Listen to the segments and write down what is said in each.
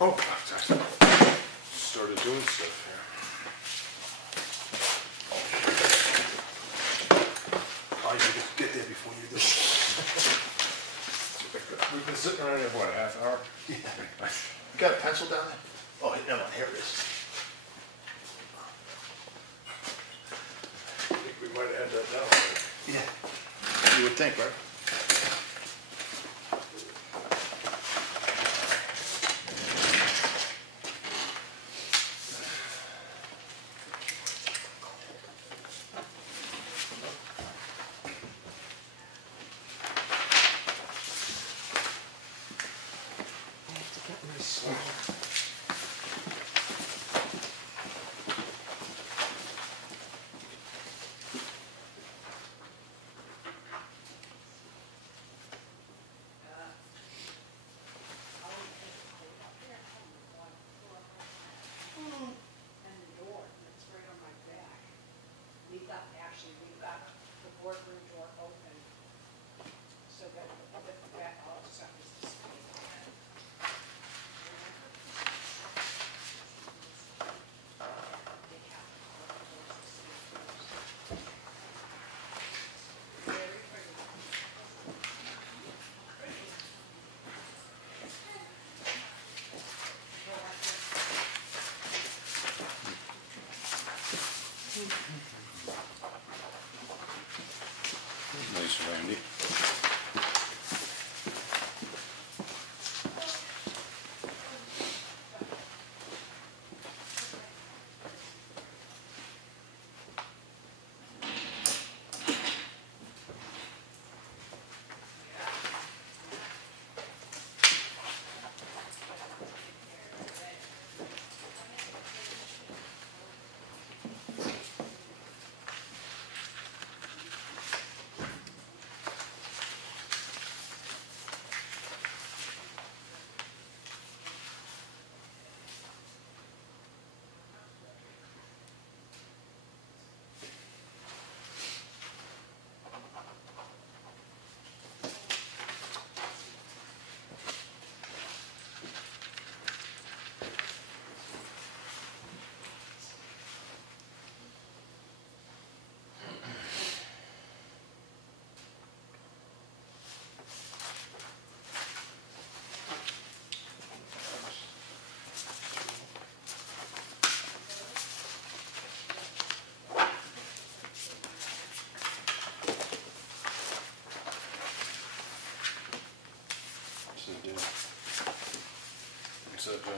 Oh, I started doing stuff here. Oh, you just get there before you do it. We've been sitting around here, what, a half hour? Yeah. You got a pencil down there? Oh, never mind, here it is. I think we might have had that down. Yeah. You would think, right? We've got the boardroom door open so that all the stuff is displayed. Very pretty. Nice, Randy. Except,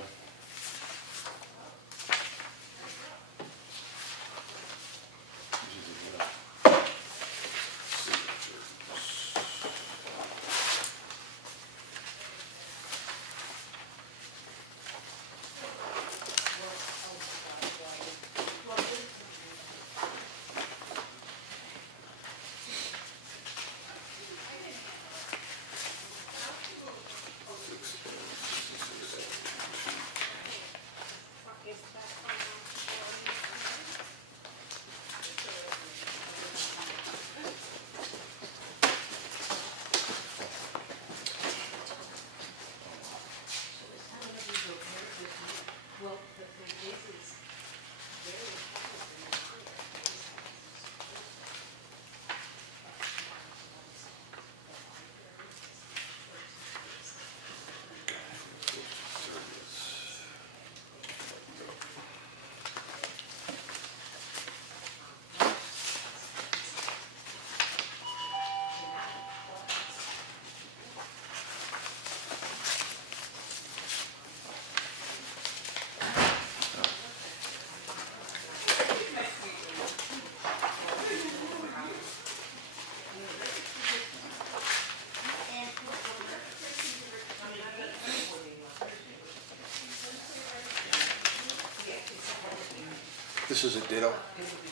This is a ditto.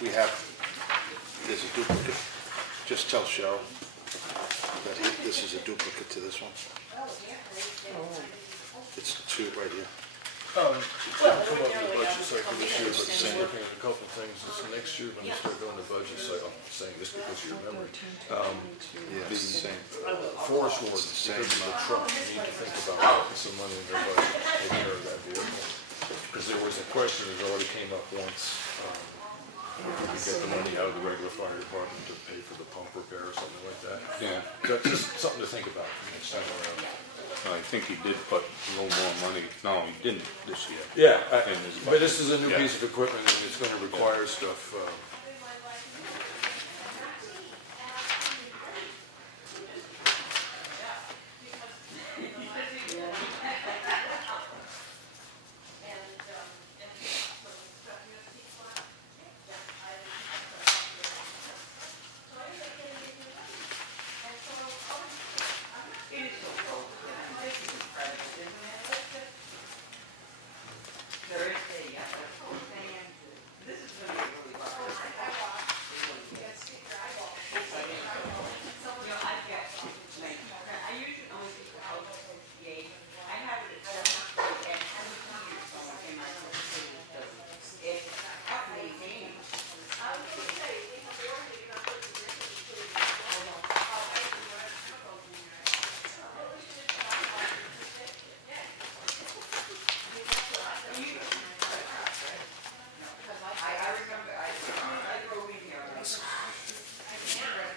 We have, there's a duplicate. Just tell Cheryl that this is a duplicate to this one. It's two right here. Come up with the budget cycle this year, but just looking at a couple of things, this next year, when we start doing the budget cycle, I'm saying this because of your memory. Yeah, The same. forest wardens, because of the truck, you need to think about putting some money in their budget to take care of that vehicle. Because there was a question that already came up once, if we get the money out of the regular fire department to pay for the pump repair or something like that. Yeah, That's just something to think about next time around. I think he did put a little more money, no, he didn't this year. Yeah, In his but this is a new Yeah. piece of equipment and it's gonna require stuff,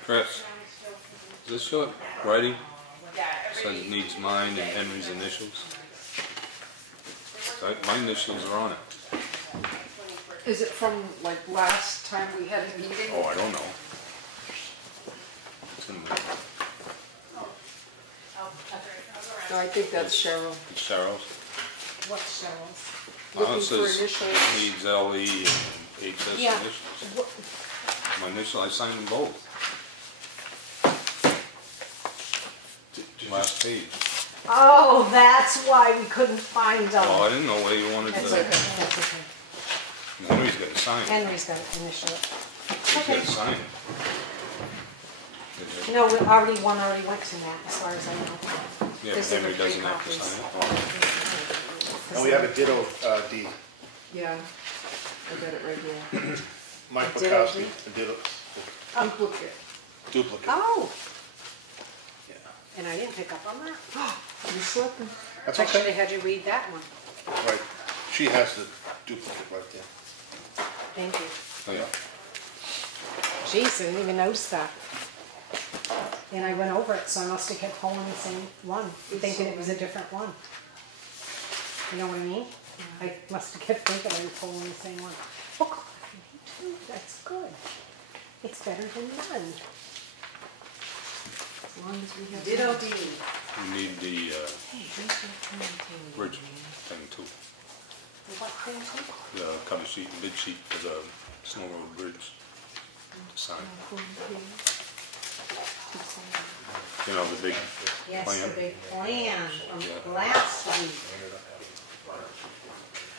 Chris, is this your writing? Says it needs mine and Henry's initials. My initials are on it. Is it from like last time we had a meeting? Oh, I don't know. It's in No, I think that's Cheryl. Cheryl's. What's Cheryl's? It Looking for says initials. needs LE and HS Yeah. initials. What- My initial, I signed them both. Last page. Oh, that's why we couldn't find them. Oh, I didn't know where you wanted That's to. okay, that's okay. Henry's got to sign it. Henry's got to initial it. He's got to sign it. No, one already went to Matt, as far as I know. Yeah, This is Henry the three doesn't have to copies. sign it. And we have a ditto deed. Yeah, I got it right here. Mike Ditto Bukowski, deed? a ditto, Duplicate. duplicate. Oh, Yeah. and I didn't pick up on that. You're slipping. That's I should okay. have had you read that one. Right. She has the duplicate right there. Thank you. Oh, yeah. Jeez, I didn't even notice that. And I went over it, so I must have kept pulling the same one, thinking it was a different one. You know what I mean? I must have kept thinking I was pulling the same one. Oh, me too, that's good. It's better than none. As long as we have. Ditto D. You need the Hey, here's your turn, bridge thing too. What thing too? The cover sheet, bid sheet for the Snow Road Bridge to sign. You know, the big Yes, plan. the big plan Yeah. from last week.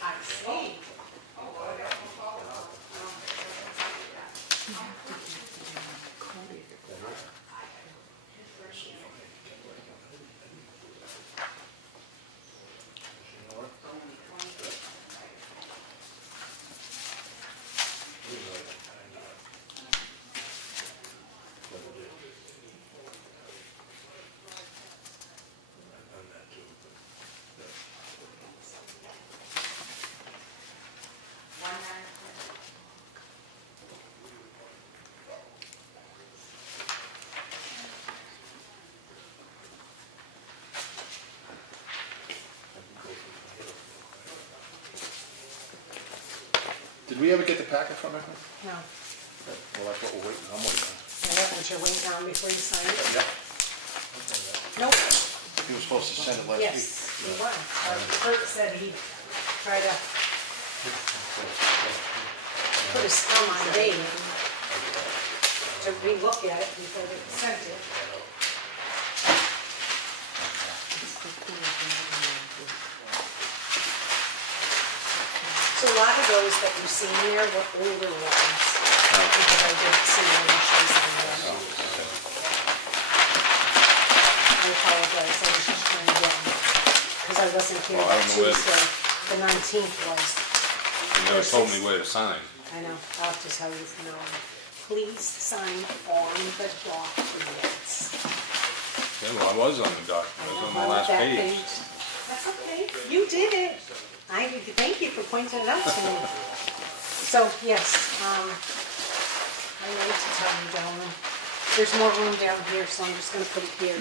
I see. Did we ever get the packet from her? No, Well, that's what we're waiting, I'm waiting on. I got what you're waiting on before you sign it. Yep. Nope. He was supposed to send it last week. Yes, he was. Kurt said he'd try to put his thumb on Dave to relook at it before they sent it. So a lot of those that you see in there were older ones, because I didn't see the initials on them. I apologize, I was just trying to get them, because I wasn't here Well, I don't know where- Tuesday. the 19th was. You never told me where to sign. I know, I'll have to tell you now. Please sign on the documents. Yeah, well, I was on the document, I was on the Hold last that page. That's okay, you did it. Thank you for pointing it out to me. So, yes, I need to tell you, gentlemen, there's more room down here, so I'm just gonna put it here.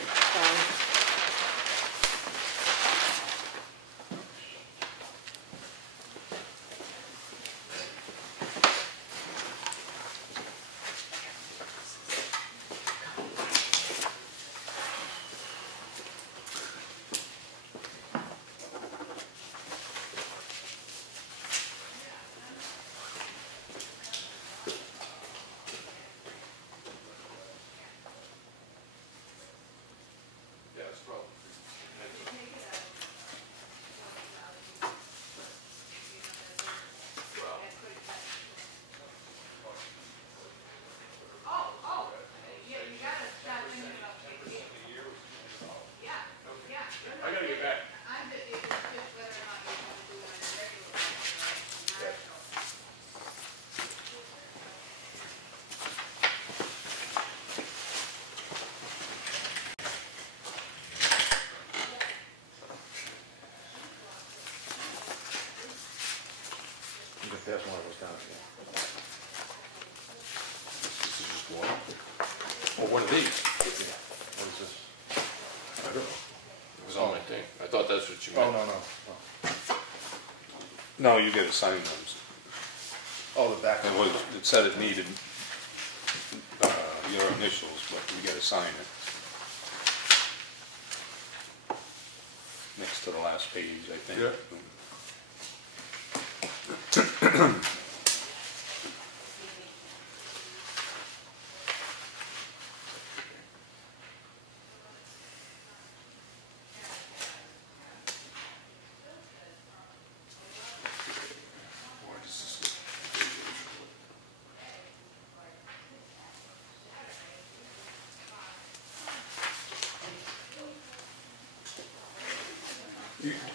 You can pass one of those down here. This is just one. Oh, one of these. Yeah. What is this? I don't know. It was on my thing. I thought that's what you Oh, meant. no. No, you gotta sign those. Oh, the back. It said it needed your initials, but you gotta sign it. Next to the last page, I think. Yeah. Why does this look-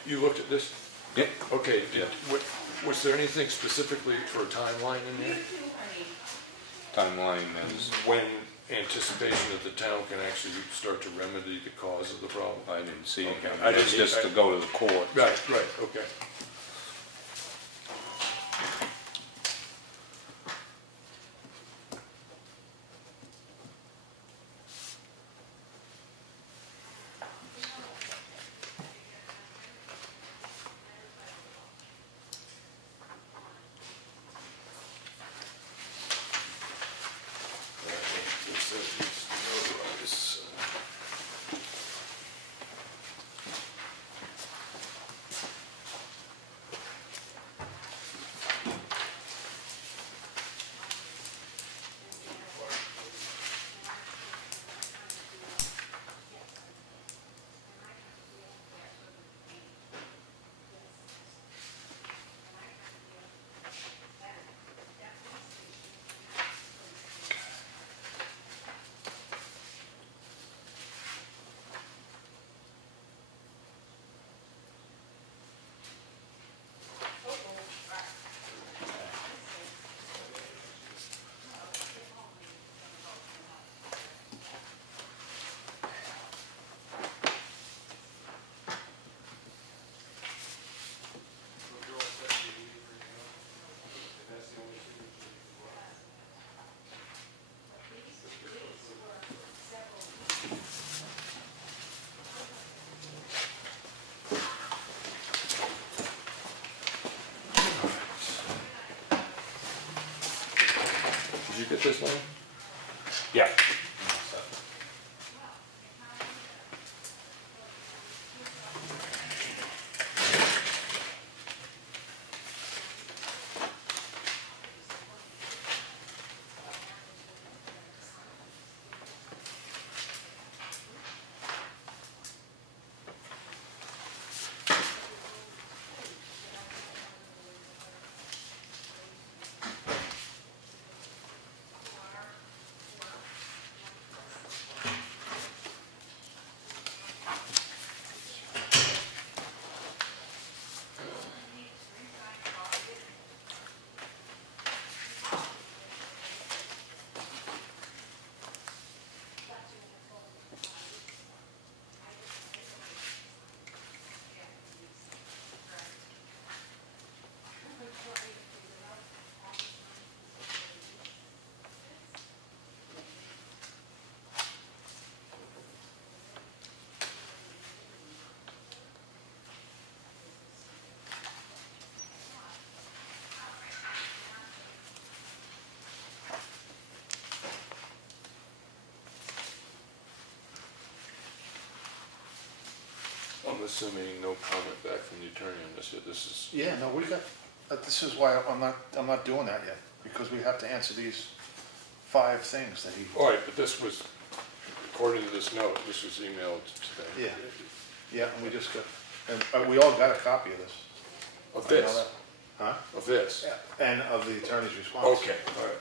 You looked at this? Yeah. Okay, Yeah. was there anything specifically for a timeline in there? Timeline is, When anticipation that the town can actually start to remedy the cause of the problem? I didn't see it. Okay. I didn't It's just either. to go to the court. Right, okay. Did you get this one? Yeah. assuming no comment back from the attorney on this yet. This is, Yeah, no, we got, this is why I'm not doing that yet, because we have to answer these 5 things that he, all right, but this was, according to this note, this was emailed today. yeah, and we just got, and we all got a copy of this. Of I know this, that. Huh? of this. And of the attorney's response. Okay, all right.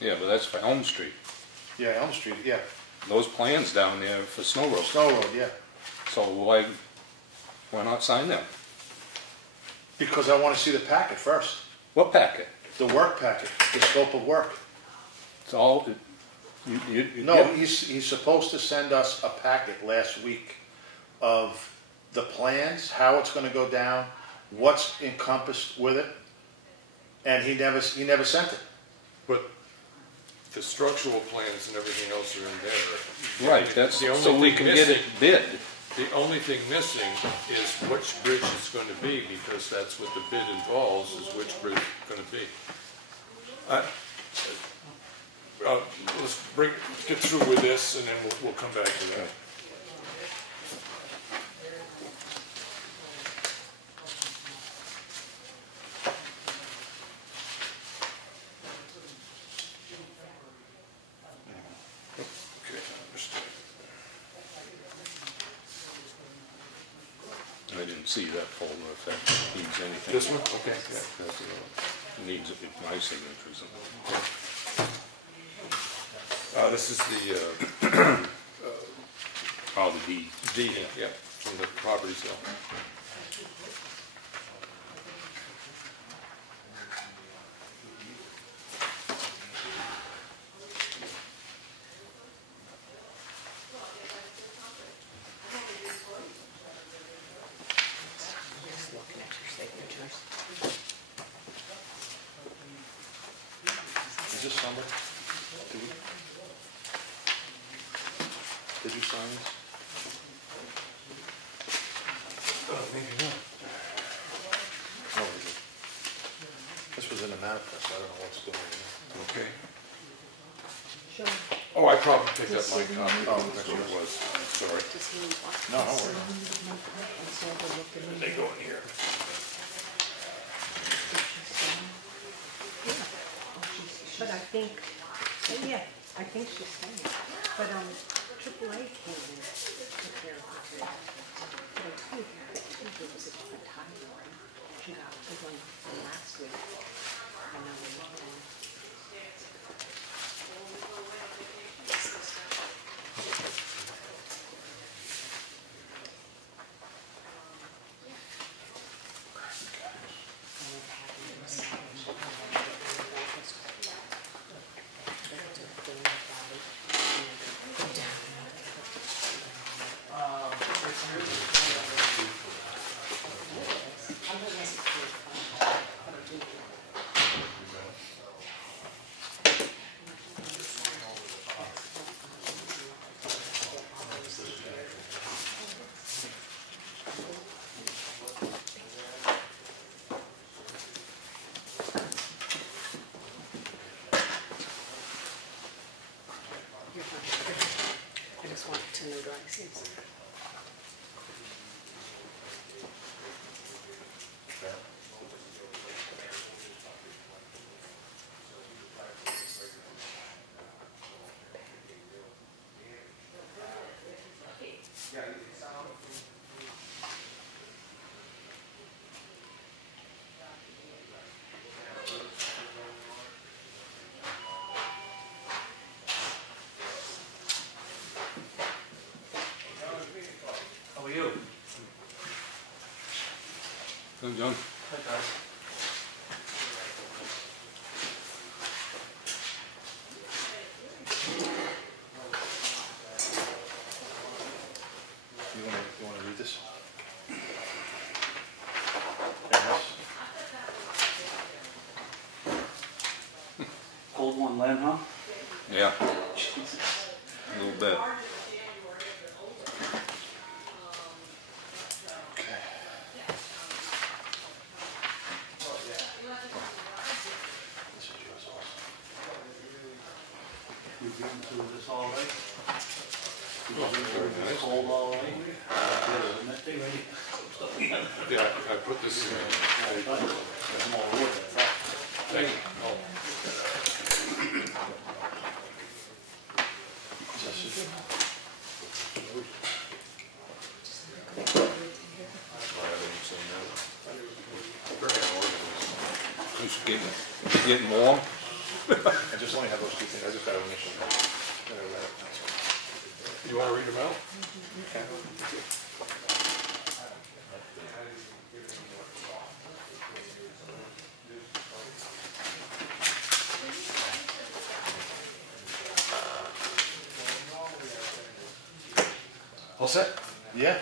Yeah, but that's for Elm Street. Yeah, Elm Street, yeah. Those plans down there for Snow Road. Snow Road, yeah. So why not sign them? Because I want to see the packet first, What packet? the work packet, the scope of work. It's all, No, he's supposed to send us a packet last week of the plans, how it's gonna go down, what's encompassed with it, and he never sent it. But the structural plans and everything else are in there. right, that's, The only so we thing can get it bid. The only thing missing is which bridge it's going to be, because that's what the bid involves, is which bridge it's going to be. Let's get through with this, and then we'll come back to that. Okay, understood. I didn't see that folder if that needs anything. This one? Okay. Yeah. That's, needs my signatures on it. This is the Oh, the deed. deed, yeah, from the property sale. Just looking at your signatures. Is this somewhere? Did you sign this? Maybe not. No, we did. This was in the manifest, I don't know what's going on. Okay. Sure. Oh, I probably picked up my copy. Oh, That's what it was. Sorry. No, don't worry. They go in here. But I think, yeah, I think she's saying it. But AAA came in with their but I told you it was a different timeline. She got the one from last week. I know we know. I just want to notarize these. How are you? Hey, John. Hi, guys. You wanna read this? And this? Cold one, Len, huh? Yeah, Jesus. a little bit. Okay. This is yours also. You've been through this all right? You've been through this cold all right? Yeah, I put this in. There's more wood, that's all. Thank you. It's getting warm. I just only have those two things, I just got to initial. You want to read them out? All set? Yeah.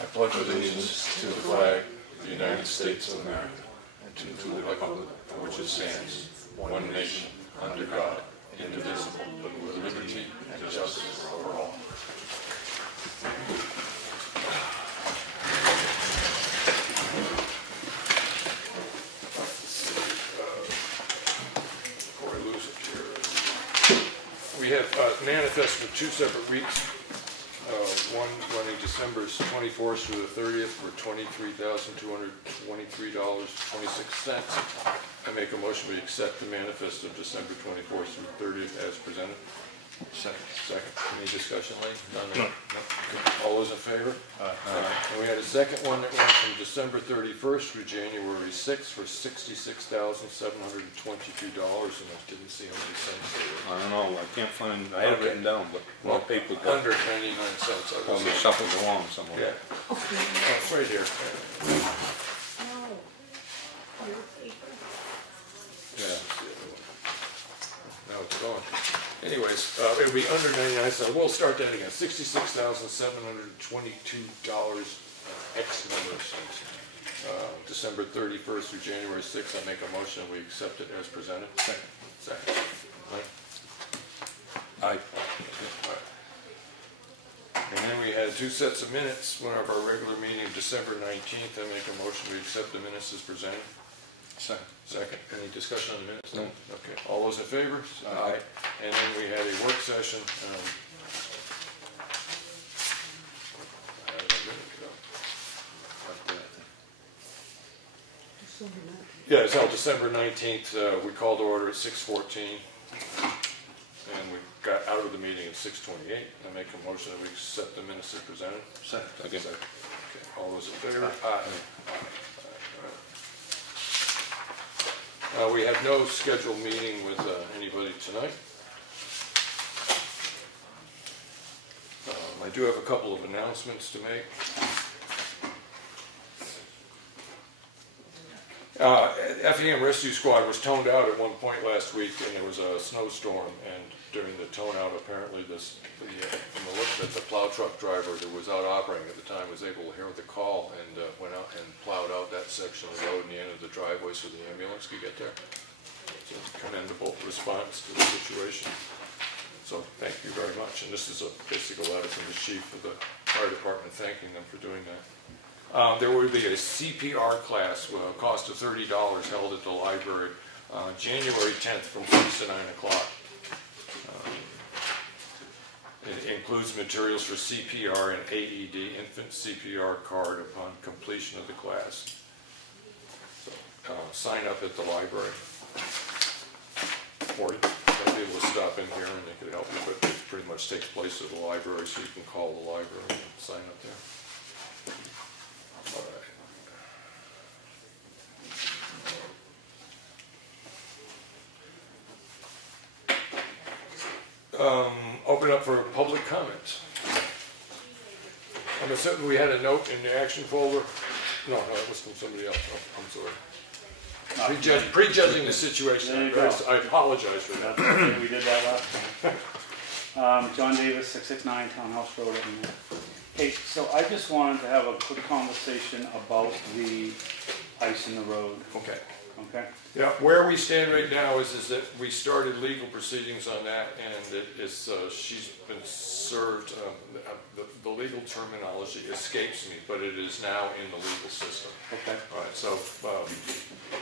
I pledge allegiance to the flag of the United States of America and to the republic for which it stands, one nation, under God, indivisible, with liberty and justice for all. Before I lose it here. We have manifest for 2 separate weeks. One running December 24th through the 30th for $23,223.26. I make a motion we accept the manifest of December 24th through 30th as presented. Second. Any discussion, Lee? None? No. Okay. All those in favor? And we had a second one that went from December 31st through January 6th for $66,722, and I didn't see how many cents they were. I don't know, I can't find, I had it written down, but more paper got Under 99 cents. I probably was shuffled along somewhere. Yeah. Oh, it's right here. Yeah. Now it's going. Anyways, it'll be under 99 cents. We'll start that again. $66,722 X number of cents. December 31st through January 6th, I make a motion we accept it as presented. Second. Right? Aye. And then we had 2 sets of minutes. One of our regular meeting of December 19th. I make a motion we accept the minutes as presented. Second. Any discussion on the minutes? No. Okay. All those in favor? Aye. And then we had a work session. Yeah, it's held December 19th. We called to order at 6:14. And we got out of the meeting at 6:28. I make a motion that we accept the minutes as presented. Second. Okay. All those in favor? Aye. We have no scheduled meeting with anybody tonight. I do have a couple of announcements to make. Effingham Rescue Squad was toned out at one point last week, and there was a snowstorm, and during the tone out, apparently from the look that the plow truck driver who was out operating at the time was able to hear the call and went out and plowed out that section of the road and the end of the driveway so the ambulance could get there. It's a commendable response to the situation. So thank you very much. And this is a basic letter from the chief of the fire department thanking them for doing that. There will be a CPR class with a cost of $30 held at the library January 10th from 6 to 9 o'clock. It includes materials for CPR and AED, infant CPR card, upon completion of the class. So, sign up at the library. Or they'll be able to stop in here and they could help you, but it pretty much takes place at the library, so you can call the library and sign up there. All right. Open up for public comment. I'm assuming we had a note in the action folder. No, that was from somebody else. Oh, I'm sorry. Prejudging the situation. There you go. I apologize for that. We did that last time. John Davis, 669 Townhouse Road. Hey, so I just wanted to have a quick conversation about the ice in the road, Okay. okay? Yeah, where we stand right now is that we started legal proceedings on that, and it is, she's been served, the legal terminology escapes me, but it is now in the legal system. Okay. All right, so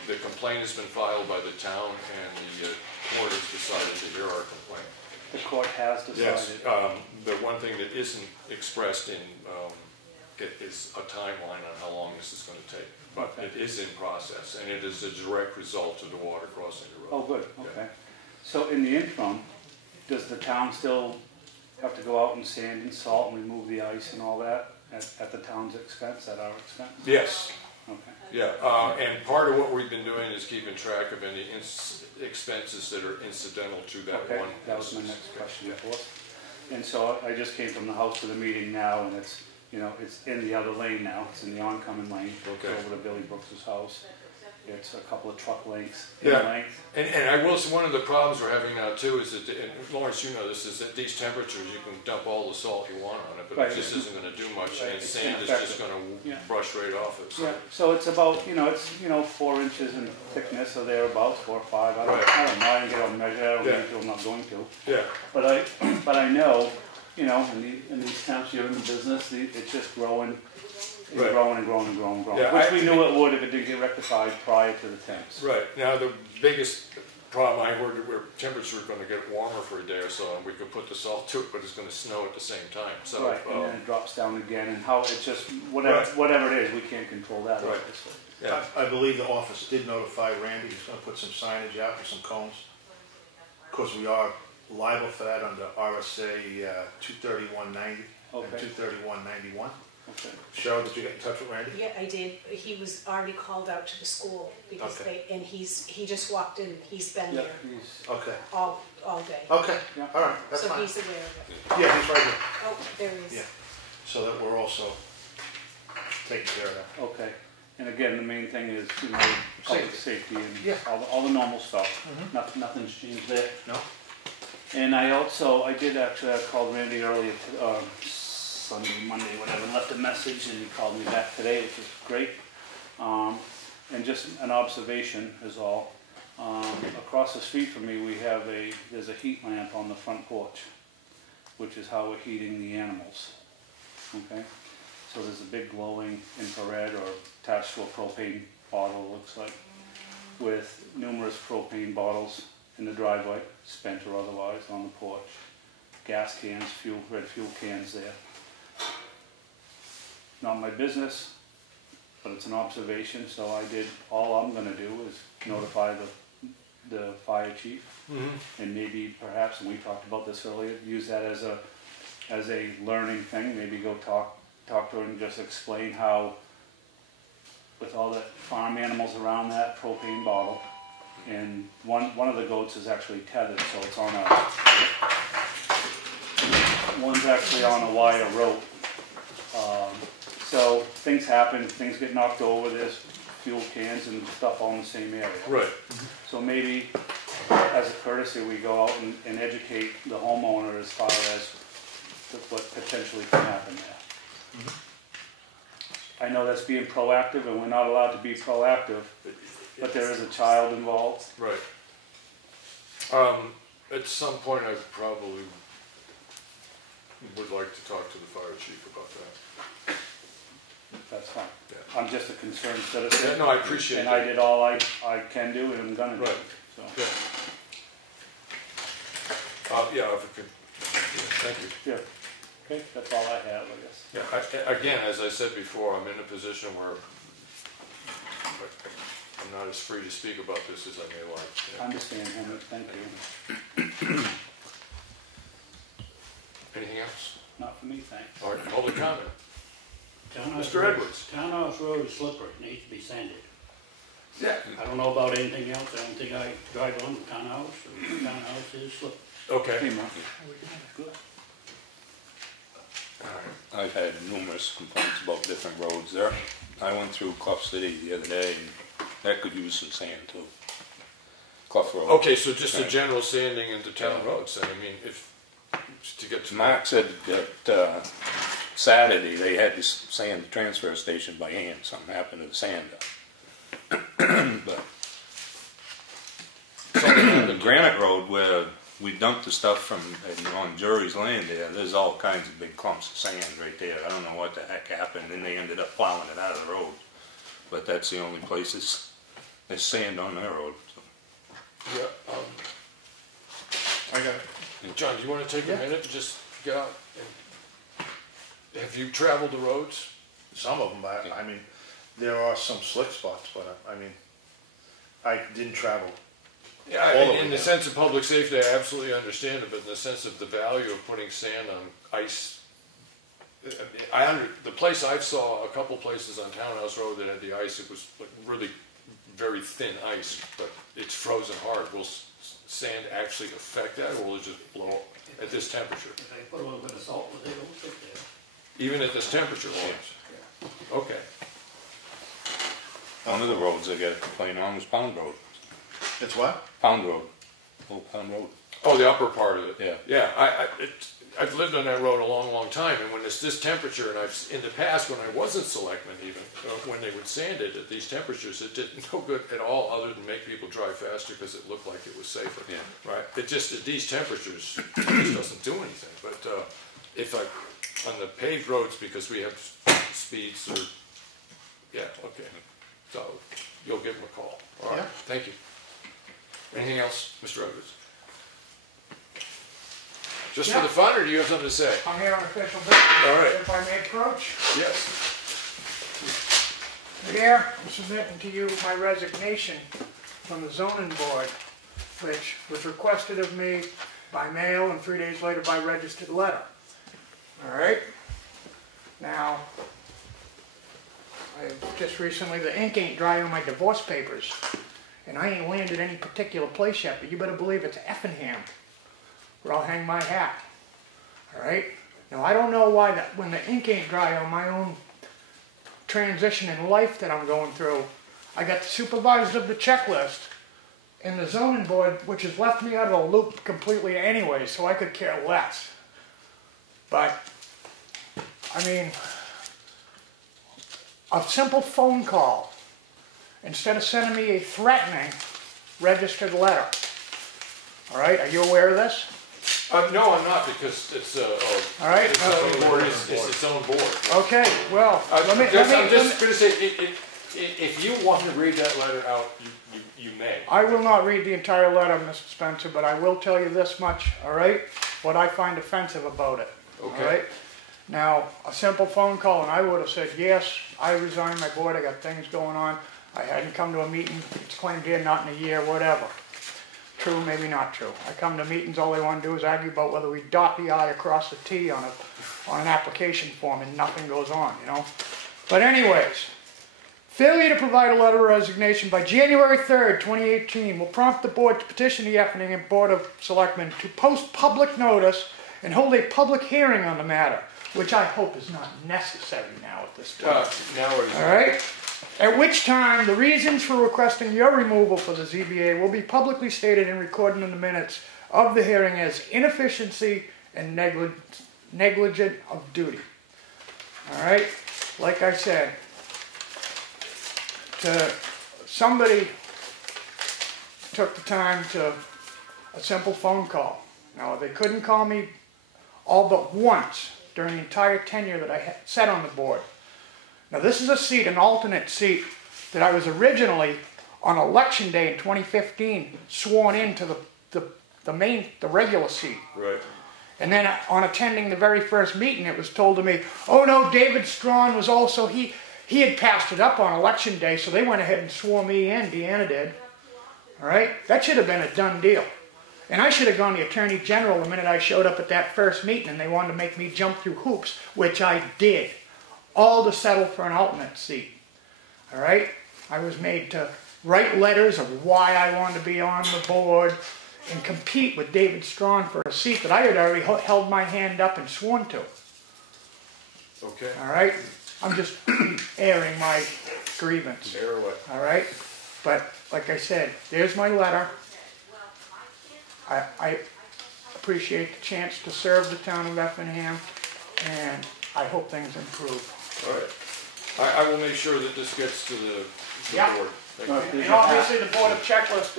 the complaint has been filed by the town, and the court has decided to hear our complaint. The court has decided. Yes, the one thing that isn't expressed in it is a timeline on how long this is going to take. But Okay. it is in process, and it is a direct result of the water crossing the road. Oh, good, Yeah. okay. So in the interim, does the town still have to go out and sand and salt and remove the ice and all that at the town's expense, at our expense? Yes, Okay. yeah, and part of what we've been doing is keeping track of any expenses that are incidental to that Okay, one. that was my instance. next question, of course. And so I just came from the house to the meeting now, and it's, you know, it's in the other lane now, it's in the oncoming lane. Okay. It's over to Billy Brooks's house. It's a couple of truck lengths in Yeah. length. And I will say, one of the problems we're having now too is that, and Lawrence, you know this, is that these temperatures, you can dump all the salt you want on it, but Right. it just isn't gonna do much, Right. and It's sand is ineffective. just gonna Yeah. brush right off it. So. Yeah, so it's about, you know, it's, 4 inches in thickness, or thereabouts, 4 or 5, I don't know, I didn't get a measure, I don't Yeah. need to, I'm not going to. Yeah, But I know, you know, in these towns, you're in the business, it's just growing, and Right. growing and growing and growing and growing. Yeah, Which we knew it would if it didn't get rectified prior to the temps. right. Now, the biggest problem I heard, where temperatures are gonna get warmer for a day or so, and we could put the salt to it, but it's gonna snow at the same time, so. Right, and then it drops down again, and how, it's just, whatever it is, we can't control that, Right. obviously. Yeah, I believe the office did notify Randy, he's gonna put some signage out with some cones. Of course, we are liable for that under RSA 23190 and Okay. 23191. Okay. Cheryl, did you get in touch with Randy? Yeah, I did. He was already called out to the school because Okay. he just walked in. He's been Yeah, there he's, Okay, all day. okay, Yeah. all right, that's So fine. he's aware of it. Yeah, he's right here, Oh, there he is. Yeah. so that we're also taking care of that. okay. And again, the main thing is, you know, public safety and Yeah. all the normal stuff. Nothing's changed there. No? And I called Randy earlier, Sunday, Monday, whatever, left a message, and he called me back today, which is great. And just an observation is all. Across the street from me, there's a heat lamp on the front porch, which is how we're heating the animals. Okay? So there's a big glowing infrared or attached to a propane bottle, it looks like, with numerous propane bottles in the driveway, spent or otherwise, on the porch. Gas cans, red fuel cans there. Not my business, but it's an observation, so all I'm gonna do is notify the fire chief, and maybe perhaps, and we talked about this earlier, use that as a learning thing, maybe go talk to her and just explain how, with all the farm animals around that propane bottle, and one of the goats is actually tethered, so it's on one's actually on a wire rope. So things happen, things get knocked over, there's fuel cans and stuff all in the same area. right. So maybe, as a courtesy, we go out and educate the homeowner as far as what potentially can happen there. I know that's being proactive, and we're not allowed to be proactive, but there is a child involved. Right. At some point, I probably would like to talk to the fire chief about that. That's fine. Yeah. I'm just a concerned citizen. Yeah, no, I appreciate And that. I did all I can do, and I'm gonna do. Right. So, Yeah. Yeah, if it could, yeah, thank you. yeah. Okay, that's all I have, I guess. Yeah, again, as I said before, I'm in a position where I'm not as free to speak about this as I may like. I understand, Henry, thank you. Anything else? Not for me, thanks. All right, public comment. Townhouse Mr. Road- Edwards. Townhouse Road is slippery, it needs to be sanded. Yeah. I don't know about anything else, I don't think I drive on the townhouse, or the townhouse is slippery. Okay. Hey, Mark. Good. All right. I've had numerous complaints about different roads there. I went through Clough City the other day, and that could use some sand too. Clough Road. Okay, so just a general sanding into town roads, I mean, if, to get to. Mark said that Saturday they had to sand the transfer station by hand. Something happened to the sand. But the Granite Road where we dumped the stuff from on Jury's land there's all kinds of big clumps of sand right there. I don't know what the heck happened, and they ended up plowing it out of the road. But that's the only place there's sand on that road. So. Yeah, I got it. John, do you want to take a minute and just get out? Have you traveled the roads? Some of them, I mean, there are some slick spots, but I mean, I didn't travel. Yeah, in the sense of public safety, I absolutely understand it, but in the sense of the value of putting sand on ice, the place I saw, a couple places on Townhouse Road that had the ice, it was like really very thin ice, but it's frozen hard. Will sand actually affect that, or will it just blow up at this temperature? If they put a little bit of salt, but they don't stick there. Even at this temperature? Yes. Okay. One of the roads I got complained on was Pound Road. It's what? Pound Road. Old Pound Road. Oh, the upper part of it. Yeah. Yeah, I've lived on that road a long, long time, and when it's this temperature, and in the past when I wasn't selectman even, when they would sand it at these temperatures, it did no good at all other than make people drive faster because it looked like it was safer. Yeah. Right? It just, at these temperatures, it just doesn't do anything. But on the paved roads, because we have speeds, or, yeah, okay. So, you'll give them a call. All right, Yeah. Thank you. Anything else, Mr. Evans? Just for the fun, or do you have something to say? I'm here on official business. All right. If I may approach. Yes. Here, I'm submitting to you my resignation from the zoning board, which was requested of me by mail and 3 days later by registered letter. All right? Now, just recently, the ink ain't dry on my divorce papers, and I ain't landed any particular place yet, but you better believe it's Effingham, where I'll hang my hat. All right? Now, I don't know why that when the ink ain't dry on my own transition in life that I'm going through, I got the supervisors of the checklist and the zoning board, which has left me out of the loop completely anyway, so I could care less. But, I mean, a simple phone call, instead of sending me a threatening registered letter. All right, are you aware of this? No, I'm not, because it's all right. The zoning board is its own board. Okay, well, I'm just going to say, if you want to read that letter out, you may. I will not read the entire letter, Mr. Spencer, but I will tell you this much, all right? What I find offensive about it. Okay. All right? Now, a simple phone call, and I would have said, yes, I resigned my board, I got things going on. I hadn't come to a meeting, it's claimed here, not in a year, whatever. True, maybe not true. I come to meetings, all they want to do is argue about whether we dot the I across the T on an application form, and nothing goes on, you know? But anyways, failure to provide a letter of resignation by January 3rd, 2018 will prompt the board to petition the Effingham Board of Selectmen to post public notice and hold a public hearing on the matter, which I hope is not necessary now at this time. Now it is. All right? At which time, the reasons for requesting your removal for the ZBA will be publicly stated and recorded in the minutes of the hearing as inefficiency and negligent of duty. All right? Like I said, somebody took the time to a simple phone call. Now, they couldn't call me all but once during the entire tenure that I sat on the board. Now, this is a seat, an alternate seat, that I was originally, on election day in 2015, sworn into the regular seat. Right. And then on attending the very first meeting, it was told to me, oh no, David Strawn was also, he had passed it up on election day, so they went ahead and swore me in, Deanna did. All right? That should have been a done deal. And I should have gone to the Attorney General the minute I showed up at that first meeting, and they wanted to make me jump through hoops, which I did. All to settle for an alternate seat. All right? I was made to write letters of why I wanted to be on the board and compete with David Strawn for a seat that I had already held my hand up and sworn to. Okay. All right? I'm just airing my grievance. Air away. All right? But like I said, there's my letter. I appreciate the chance to serve the town of Effingham, and I hope things improve. All right. I will make sure that this gets to the Yeah. board. Thank you. And obviously, the Board of Checklist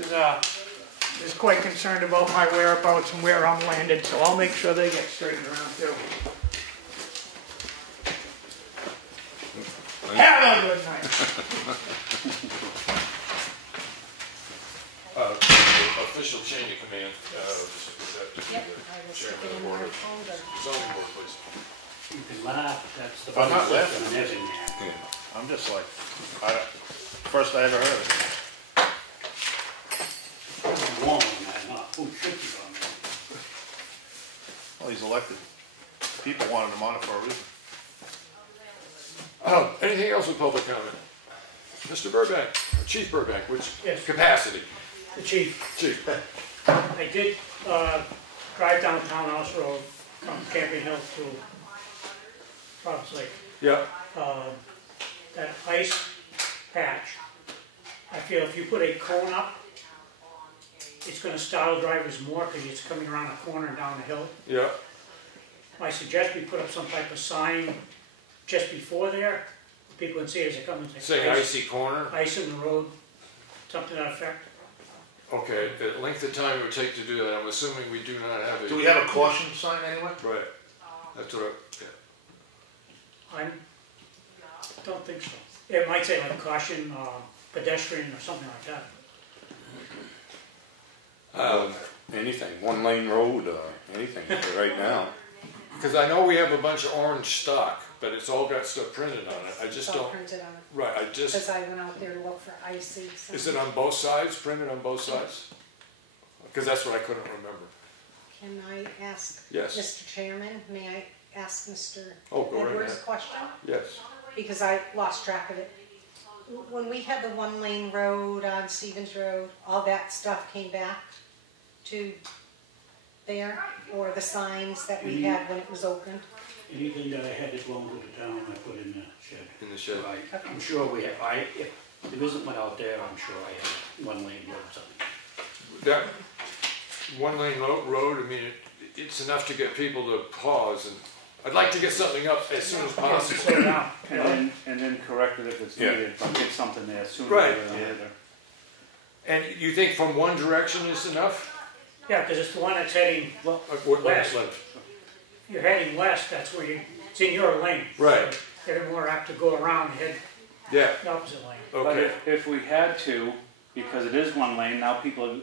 is quite concerned about my whereabouts and where I'm landed, so I'll make sure they get straightened around too. Have a good night. Official chain of command, just put that to Yep, the I will stick chairman it of in the my board of folder. zoning board, please. You can laugh, that's the I'm not funny laughing. system in Effingham. I'm just like, first I ever heard of it. Wrong on that, huh? Who should be on that? Well, he's elected. People wanted him on it for a reason. Anything else with public comment? Mr. Burbank, or Chief Burbank, which Yes. capacity? The chief, Chief. I did, drive down Townhouse Road, from Campion Hill to Province Lake. Yeah. That ice patch, I feel if you put a cone up, it's gonna startle drivers more because it's coming around a corner and down the hill. Yeah. I suggest we put up some type of sign just before there, people can see as they come and Say icy corner. ice in the road, something to that effect. Okay, the length of time it would take to do that, I'm assuming we do not have a. Do we have a caution sign anyway? Right. That's what I don't think so. It might say like caution, pedestrian or something like that. Anything, one lane road, anything for right now. Because I know we have a bunch of orange stock, but it's all got stuff printed on it. I just It's all don't. printed on it, Right, I because just. I went out there to look for icy. so- Is it on both sides? Printed on both sides? Because that's what I couldn't remember. Can I ask? Yes. Mr. Chairman, may I ask Mr. Oh, go right Edwards a ahead. question? Yes. Because I lost track of it. When we had the one-lane road on Stevens Road, all that stuff came back to there, or the signs that we had when it was open? Anything that I had to go into the town, I put in the shed. In the shed. I'm sure we have, if there isn't one out there, I'm sure I have one lane road something. That one lane road, I mean, it's enough to get people to pause, and I'd like to get something up as soon as possible. Slow down. And then correct it if it's Yeah. needed, but get something there sooner Right. rather than later. And you think from one direction is enough? Yeah, because it's the one that's heading, well, West. you're heading west, that's where you, it's in your lane. Right. So you're more apt to go around and head Yeah, the opposite lane. But okay. if we had to, because it is one lane, now people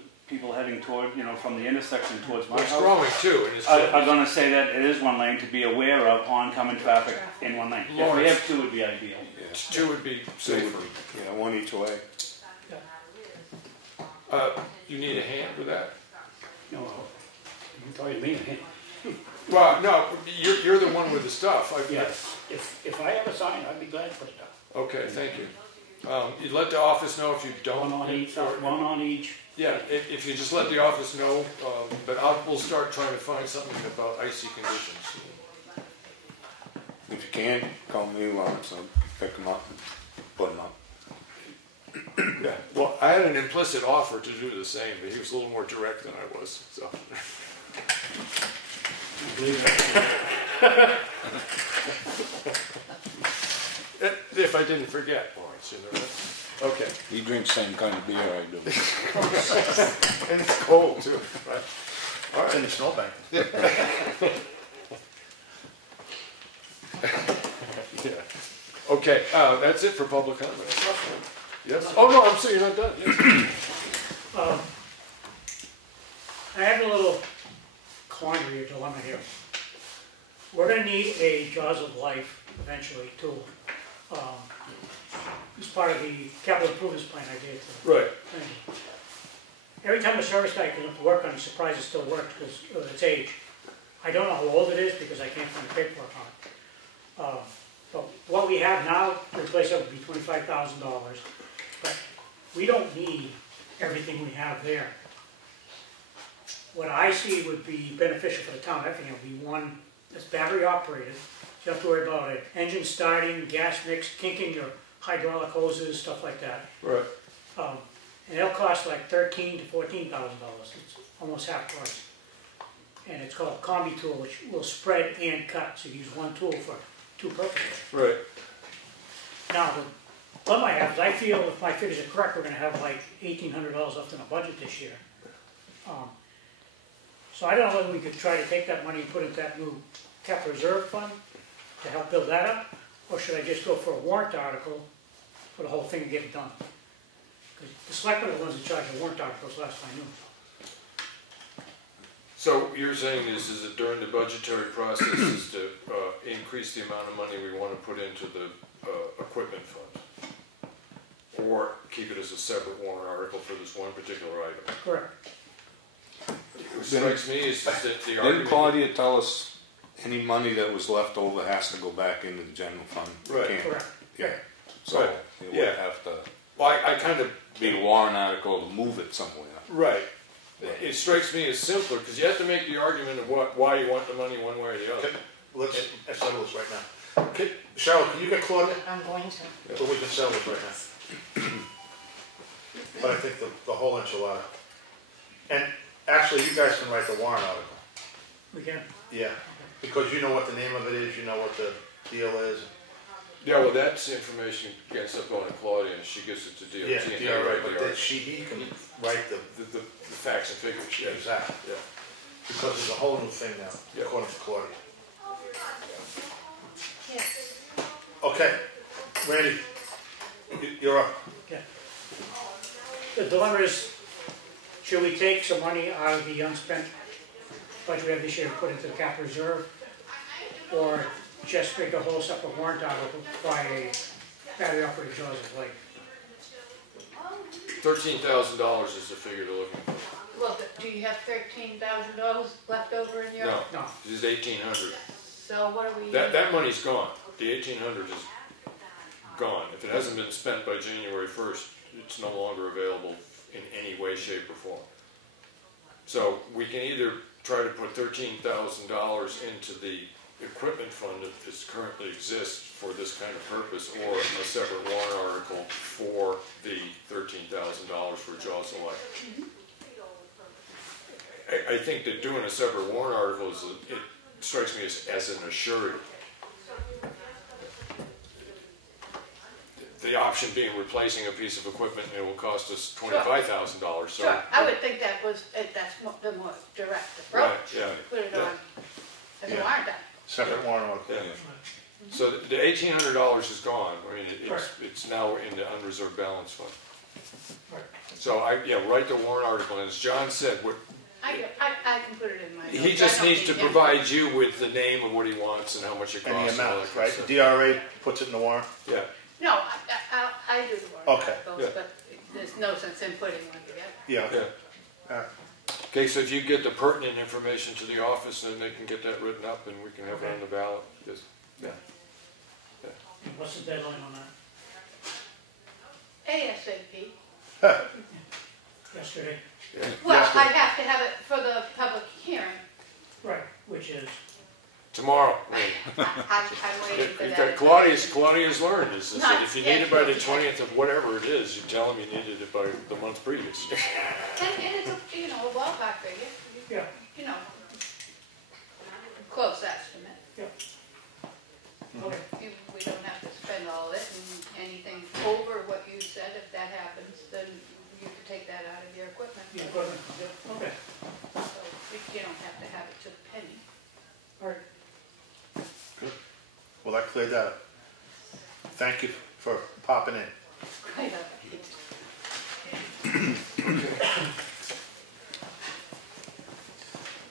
heading toward, from the intersection towards my Well, it's house growing too, and it's. are gonna say that it is one lane to be aware of oncoming traffic in one lane. If we Lawrence. have two, it'd be ideal. Two would be safer. Yeah, one each way. You need a hand with that? No, you probably mean it. Well, no, you're the one with the stuff. Yes, if I have a sign, I'd be glad to put it up. Okay, thank you. You let the office know if you don't. One on each. Yeah, if you just let the office know, but we'll start trying to find something about icy conditions. If you can, call me, Lawrence, I'll pick them up and put them up. Yeah, well, I had an implicit offer to do the same, but he was a little more direct than I was, so. If I didn't forget, Lawrence, Okay. He drinks the same kind of beer I do. And it's cold too, right? All It's in right. the snowbank. Yeah. Okay, that's it for public comment. Yes? Oh, no, I'm sorry, you're not done. Yes. I have a little quandary or dilemma here. We're gonna need a Jaws of Life eventually tool. As part of the capital improvements plan I did. Right. Every time a service guy comes up to work on it, I'm surprised it still works because of its age. I don't know how old it is because I can't find the paperwork on it. But what we have now, to replace it would be $25,000. But we don't need everything we have there. What I see would be beneficial for the town of Effingham would be one that's battery operated. You don't have to worry about it. Engine starting, gas mix, kinking your hydraulic hoses, stuff like that. Right. And it'll cost like $13,000 to $14,000. It's almost half price. And it's called a combi tool, which will spread and cut. So you use one tool for two purposes. Right. Now, the dilemma I have is I feel if my figures are correct, we're gonna have like $1,800 left in the budget this year. So I don't know whether we could try to take that money and put it into that new capital reserve fund to help build that up, or should I just go for a warrant article for the whole thing and get it done? Because the selectmen are the ones in charge of warrant articles last I knew. So you're saying is that during the budgetary process is to increase the amount of money we want to put into the equipment fund? Or keep it as a separate warrant article for this one particular item? Correct. What strikes me is that the Didn't argument... Claudia tell us any money that was left over has to go back into the general fund? Right. Can't- Correct. Yeah, so Right. it Yeah. would have to Well, I kind of... be a warrant article to move it somewhere. Right. It strikes me as simpler, because you have to make the argument of why you want the money one way or the other. Okay, let's settle this right now. Okay, Cheryle, can you get Claudia? I'm going to. But we can settle this right now. But I think the whole enchilada. And actually, you guys can write the warrant article. We can? Yeah, because you know what the name of it is, you know what the deal is. Yeah, well, that's information gets up going to Claudia, and she gives it to DOT. Yeah, and they yeah, right, write but the that article. he can write The facts and figures, yeah. exactly, Yeah. because there's a whole new thing now, Yeah. according to Claudia. Yeah. Okay, Randy, you're up. Yeah. The dilemma is, should we take some money out of the unspent budget we have this year and put into the capital reserve? Or just make a whole separate warrant article by a battery operated jaws of Lake? $13,000 is the figure they're looking for. Well, do you have $13,000 left over in your? No, No. this is $1,800. So what are we? That money's gone. The $1,800 is gone. If it hasn't been spent by January 1st, it's no longer available in any way, shape, or form. So we can either try to put $13,000 into the equipment fund that currently exists for this kind of purpose, or a separate warrant article for the $13,000 for Jaws Select. I think that doing a separate warrant article it strikes me as an assurity. The option being replacing a piece of equipment, and it will cost us $25,000. So Sure, I would think that's the more direct approach. Right, yeah. Put it Yeah. on as a Yeah. warrant. Separate warrant article. Yeah. So the $1,800 is gone. I mean, Right. it's now in the unreserved balance fund. Right. So write the warrant article, and as John said, I can put it in my notes. he just needs to provide you with the name of what he wants and how much it costs. And the and all amount, that kind of right? stuff. DRA puts it in the warrant? Yeah. No, I do the warrant Okay. articles, Yeah. but there's no sense in putting one together. Yeah. Yeah. Okay, so if you get the pertinent information to the office, then they can get that written up, and we can have it on the ballot. Yes. Yeah. What's the deadline on that? ASAP. Yesterday? Yeah. Well, Yes, I have to have it for the public hearing. Right, which is, Tomorrow. I'm waiting for that. Claudia's learned is that Not if you yet. need it by the 20th of whatever it is, you tell them you needed it by the month previous. And it's a ballpark figure, yeah, close estimate. yeah. Okay, We don't have to spend all of it, and anything over what you said, if that happens, then you can take that out of your equipment. yeah, equipment, yeah, okay, So you don't have to have it to the penny. all right. Well, that cleared that up. Thank you for popping in. Right.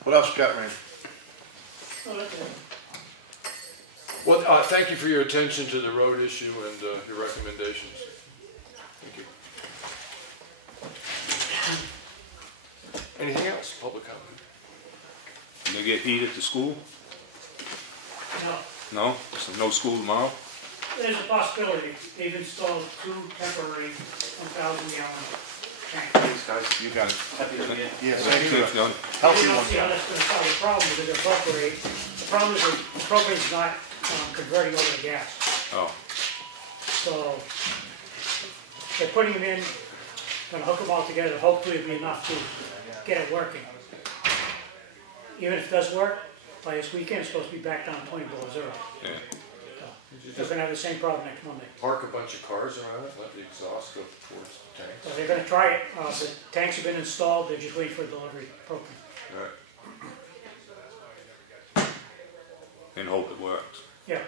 What else you got, Randy? Oh, that's it. Well, thank you for your attention to the road issue and your recommendations. Thank you. Anything else? Public comment? They get heat at the school? No, No? So no school tomorrow? there's a possibility. They've installed 2 temporary 1,000-gallon tanks. Guys, you got it. Yes, Thank you, John. I Healthy don't one. see how that's gonna solve the problem with the propane. The problem is that the propane's not converting over to gas. Oh, So they're putting them in, gonna hook them all together, hopefully it'll be enough to get it working. Even if it does work, by this weekend, it's supposed to be back down 20 below zero. yeah. They're gonna have the same problem next Monday. Park a bunch of cars around it, let the exhaust go towards the tanks. So they're gonna try it, the tanks have been installed, they're just waiting for delivery of propane. Right. And hope it works. Yeah,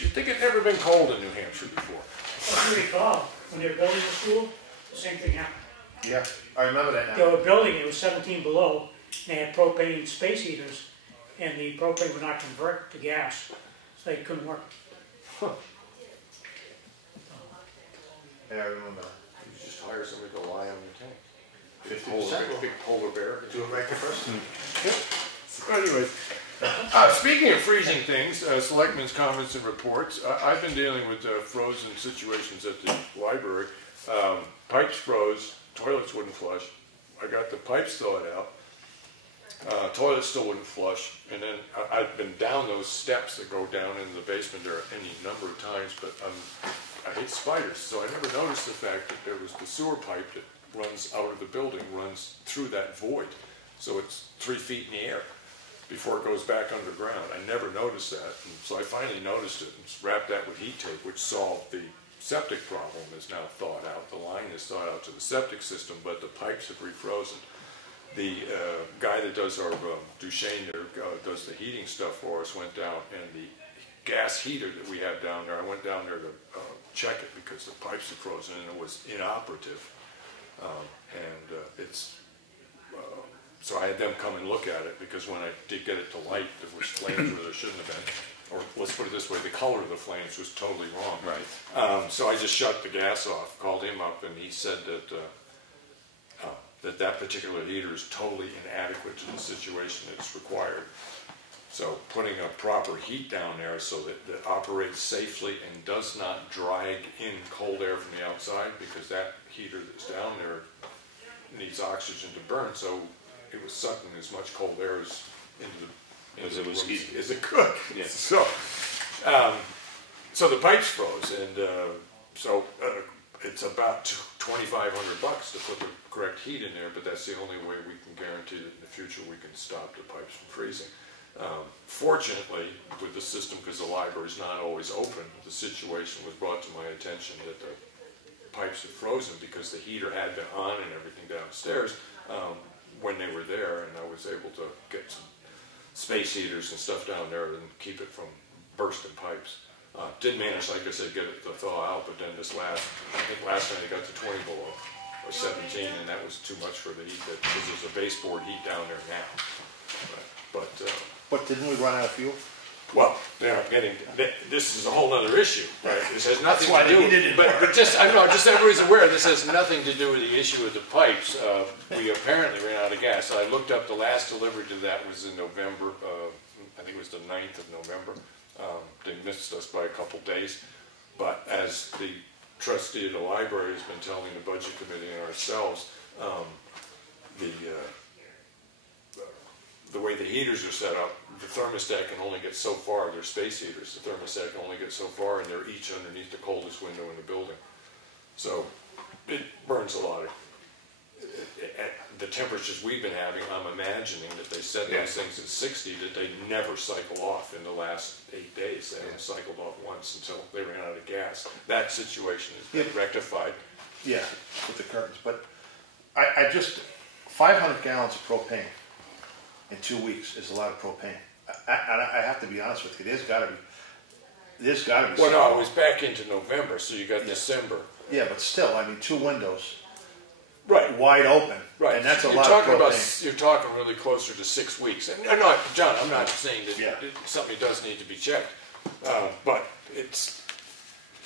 You think it's never been cold in New Hampshire before? if you recall, when they were building the school, the same thing happened. Yeah, I remember that They now. were building, it was 17 below, and they had propane space heaters, and the propane would not convert to gas, so they couldn't work. Yeah, I remember that. You just hire somebody to lie on the tank. 50%. Big polar bear. Do it right the first time. Anyways, speaking of freezing things, selectmen's comments and reports. I've been dealing with frozen situations at the library. Pipes froze, toilets wouldn't flush. I got the pipes thawed out. Toilets still wouldn't flush. And then I've been down those steps that go down into the basement there any number of times, but I hate spiders, so I never noticed the fact that there was the sewer pipe that runs out of the building, runs through that void. So it's 3 feet in the air before it goes back underground. I never noticed that, and so I finally noticed it and wrapped that with heat tape, which solved the septic problem. Is now thawed out. The line is thawed out to the septic system, but the pipes have refrozen. The guy that does our Duchesne there, does the heating stuff for us, went down, and the gas heater that we have down there, I went down there to check it because the pipes are frozen and it was inoperative. So I had them come and look at it, because when I did get it to light, there was flames where there shouldn't have been. Or let's put it this way, the color of the flames was totally wrong. Right. So I just shut the gas off, called him up, and he said that that particular heater is totally inadequate to the situation that's required. So putting a proper heat down there so that it operates safely and does not drag in cold air from the outside, because that heater that's down there needs oxygen to burn, so it was sucking as much cold air as into the As it was heating. as it could. Yes. So the pipes froze, and it's about $2,500 to put the correct heat in there, but that's the only way we can guarantee that in the future we can stop the pipes from freezing. Fortunately, with the system, because the library's not always open, the situation was brought to my attention that the pipes had frozen because the heater had been on and everything downstairs when they were there, and I was able to get some space heaters and stuff down there and keep it from bursting pipes. Did manage, like I said, get it to thaw out, but then I think last night it got to 20 below, or 17, and that was too much for the heat, because there's a baseboard heat down there now. But didn't we run out of fuel? Well, this is a whole other issue, right? This has nothing why to the do heat didn't but work. just everybody's aware, this has nothing to do with the issue of the pipes. We apparently ran out of gas. I looked up the last delivery to that was in November, I think it was the 9th of November. They missed us by a couple days. But as the trustee of the library has been telling the budget committee and ourselves, the way the heaters are set up, the thermostat can only get so far. They're space heaters. The thermostat can only get so far, and they're each underneath the coldest window in the building. So it burns a lot. At the temperatures we've been having, I'm imagining that they set those things at 60, that they never cycle off in the last 8 days. They haven't cycled off once until they ran out of gas. That situation has been rectified. Yeah, with the curtains. But I just, 500 gallons of propane in 2 weeks is a lot of propane. I have to be honest with you, there's got to be Well, no, it was back into November, so you got December. Yeah, but still, I mean, 2 windows. Right. Wide open. Right. And that's a lot of propane. You're talking really closer to 6 weeks. And no, John, I'm not saying that something does need to be checked. But it's...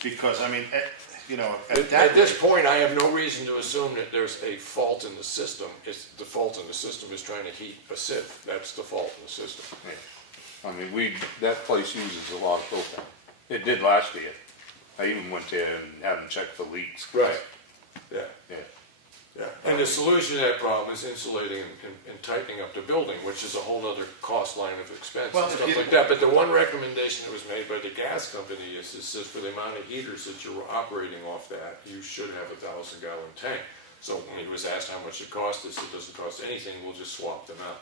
Because, I mean, at this point, I have no reason to assume that there's a fault in the system. The fault in the system is trying to heat a sieve. That's the fault in the system. Yeah. I mean, that place uses a lot of propane. It did last year. I even went there and had them check for leaks. Right. Yeah. Yeah. Yeah. And the solution to that problem is insulating and tightening up the building, which is a whole other cost line of expense and stuff like that. But the one recommendation that was made by the gas company is for the amount of heaters that you're operating off that, you should have a 1,000-gallon tank. So when he was asked how much it cost, he said it doesn't cost anything, we'll just swap them out.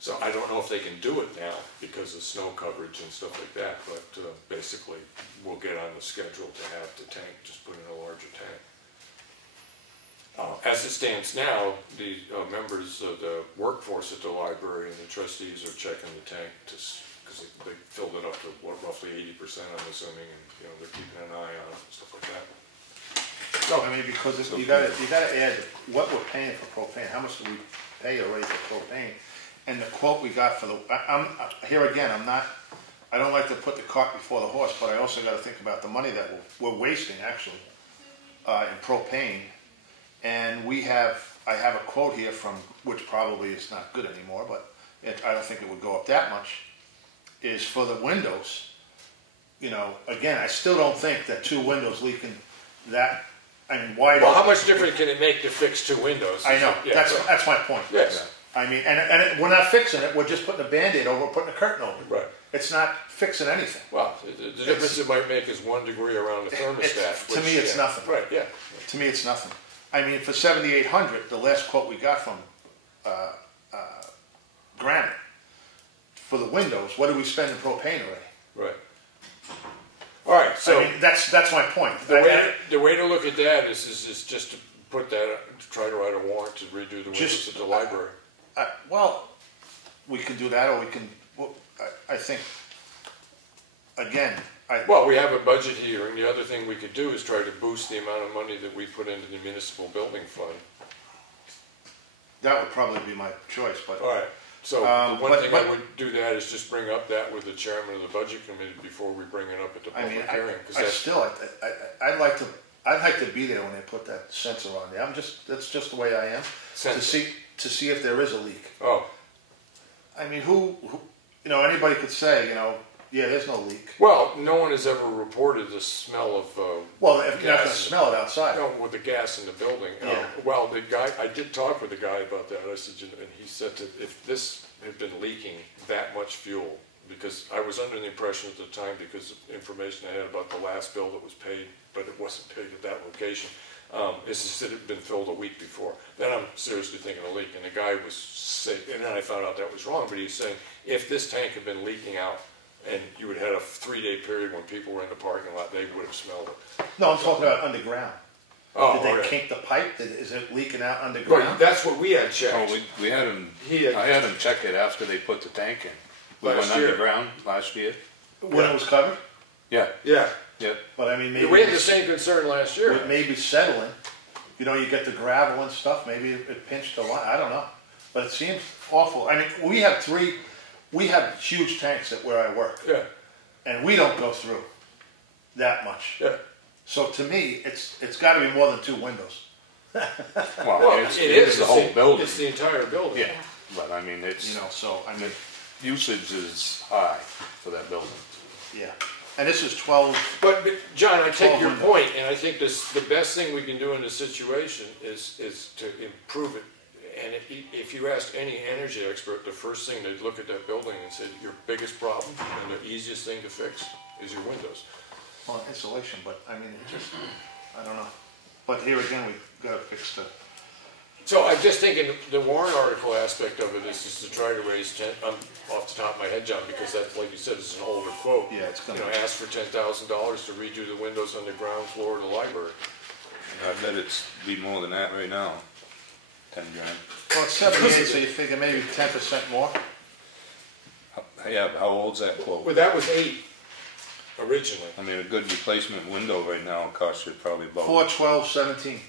So I don't know if they can do it now because of snow coverage and stuff like that, but basically we'll get on the schedule to have the tank just put in a larger tank. As it stands now, the members of the workforce at the library and the trustees are checking the tank because they filled it up to roughly 80%, I'm assuming, and they're keeping an eye on it and stuff like that. No, I mean, because you got to add what we're paying for propane. How much do we pay already for propane? And the quote we got for the here again, I don't like to put the cart before the horse, but I also got to think about the money that we're wasting actually in propane. And I have a quote here from, which probably is not good anymore, but I don't think it would go up that much, is for the windows. Again, I still don't think that 2 windows leaking that, I mean, why? Well, how much difference can it make to fix 2 windows? I know, Yeah, that's my point. Yes. I mean, we're not fixing it, we're just putting a Band-Aid over, putting a curtain over it. Right. It's not fixing anything. Well, the difference it might make is 1 degree around the thermostat. To me, it's nothing. Right, yeah. To me, it's nothing. I mean, for $7,800, the last quote we got from Granite, for the windows, what do we spend in propane already? Right. All right, so I mean, that's my point. the way to look at that is just to put that, to try to write a warrant to redo the windows at the library. Well, we can do that, or we can. I think again. Well, we have a budget hearing. The other thing we could do is try to boost the amount of money that we put into the municipal building fund. That would probably be my choice, but. All right. So one thing I would do that is just bring up that with the chairman of the budget committee before we bring it up at the public hearing. I'd like to be there when they put that sensor on there. That's just the way I am. Sensor. To see if there is a leak. Oh. I mean, who anybody could say, yeah, there's no leak. Well, no one has ever reported the smell of well, if you're not going to smell it outside. No, with the gas in the building. Yeah. Well, the guy, I did talk with the guy about that. I said, and he said that if this had been leaking that much fuel, because I was under the impression at the time, because of information I had about the last bill that was paid, but it wasn't paid at that location, is that it had been filled a week before. Then I'm seriously thinking a leak, and the guy was saying, and then I found out that was wrong, but he was saying, if this tank had been leaking out, and you would have had a 3-day period when people were in the parking lot, they would have smelled it. No, I'm talking about underground. Oh, Did they kink the pipe? Is it leaking out underground? Right, that's what we had checked. Oh, we had them. I had them check it after they put the tank in. We went underground last year. When it was covered? Yeah. Yeah. Yep. But I mean, maybe we had the same concern last year. It may be settling. You get the gravel and stuff. Maybe it pinched the line. I don't know. But it seems awful. I mean, we have huge tanks at where I work. Yeah. And we don't go through that much. Yeah. So to me, it's got to be more than 2 windows. Well, it is the whole building. It's the entire building. Yeah. But I mean, it's usage is high for that building. Yeah. And this is 12. But John, I take your windows. point, and I think the best thing we can do in this situation is to improve it. And if you asked any energy expert, the first thing they'd look at that building and say, your biggest problem and the easiest thing to fix is your windows. Well, insulation, but I mean, I don't know. But here again, we've got to fix the. So I'm just thinking the warrant article aspect of it is just to try to raise off the top of my head, John, because that's, like you said, is an older quote. Yeah, it's going to ask for $10,000 to redo the windows on the ground floor of the library. I bet it's be more than that right now. 10 grand. Well, it's 78, so you figure maybe 10% more. Yeah, how old's that quote? Well, that was 8 originally. I mean, a good replacement window right now costs you probably about 4, 12, 17.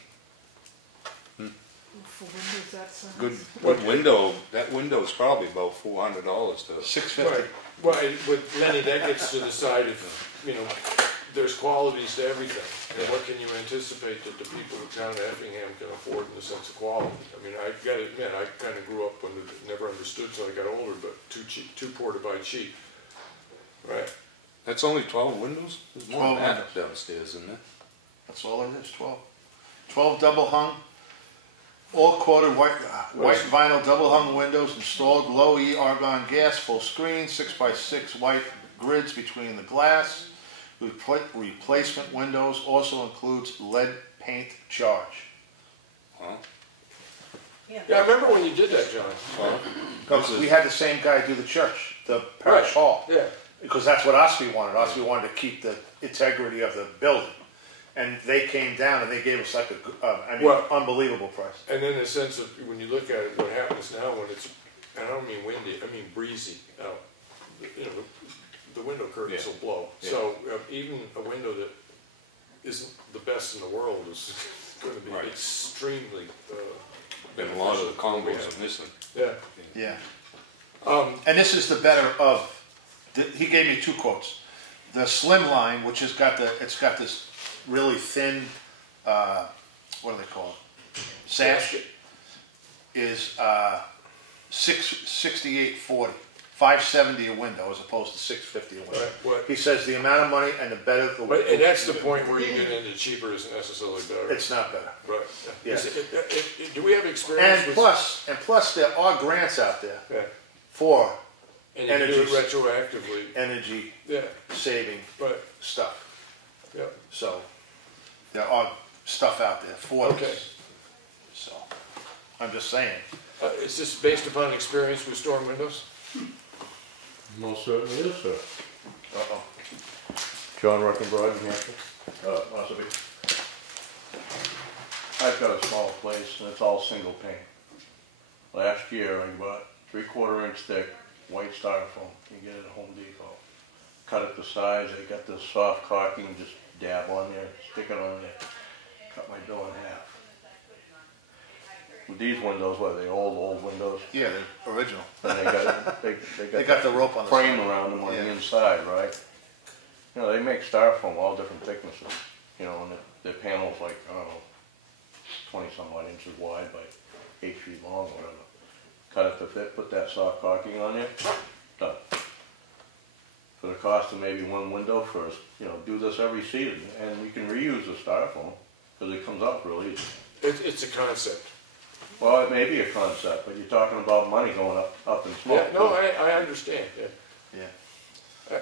For windows, that's good window. That window's probably about $400 to $650. Right. Well, with Lenny, that gets to the side of, there's qualities to everything. And what can you anticipate that the people of town of Effingham can afford in the sense of quality? I mean, I gotta admit, I kind of grew up when never understood till I got older, but too poor to buy cheap. Right. That's only 12 windows? There's more 12 than that windows. downstairs, isn't it? That's all it is, 12. 12 double hung, all quoted white vinyl double hung windows installed, low E argon gas, full screen, 6x6 white grids between the glass. Replacement windows also includes lead paint charge. Well, Yeah. Yeah, I remember when you did that, John. Because we had the same guy do the church, the parish hall. Yeah. Because that's what Espie wanted. Espie wanted to keep the integrity of the building. And they came down and they gave us like unbelievable price. And in the sense of, when you look at it, what happens now when it's, and I don't mean windy, I mean breezy out, you know, the window curtains will blow. Yeah. So even a window that isn't the best in the world is going to be extremely Been a lot of the combos are missing. Yeah. Yeah. And this is the better of, he gave me 2 quotes. The slim line, which has got it's got this really thin, what do they call it? Sash, is 6840, $570 a window as opposed to $650 a window. Right. What? He says the amount of money and the better the But and that's the point where you get into cheaper isn't necessarily better. It's not better. Right. Yes. Do we have experience And with... plus there are grants out there Yeah. for And you can do it retroactively. energy Yeah. saving Right. stuff. Yeah. So there are stuff out there for Okay. this. So I'm just saying. Is this based upon experience with storm windows? Most certainly is, sir. Uh-oh. John Ruckenbrod, New Hampshire. Possibly. I've got a small place and it's all single pane. Last year I bought 3/4 inch thick white styrofoam. You get it at Home Depot. Cut it to size. I got this soft caulking, just dab on there, stick it on there. Cut my bill in half. With these windows, what are they, old windows? Yeah, they're original. And they got the rope on the frame side. around them on the Yeah. inside, right? You know, they make styrofoam all different thicknesses, you know, and their panels like, I don't know, 20 some odd inches wide by 8 feet long, whatever. Cut it to fit, put that soft caulking on there, done. For the cost of maybe 1 window first, you know, do this every season, and you can reuse the styrofoam, because it comes up real easy. It's a concept. Well, it may be a concept, but you're talking about money going up in smoke. Yeah, no, I understand. Yeah. Yeah.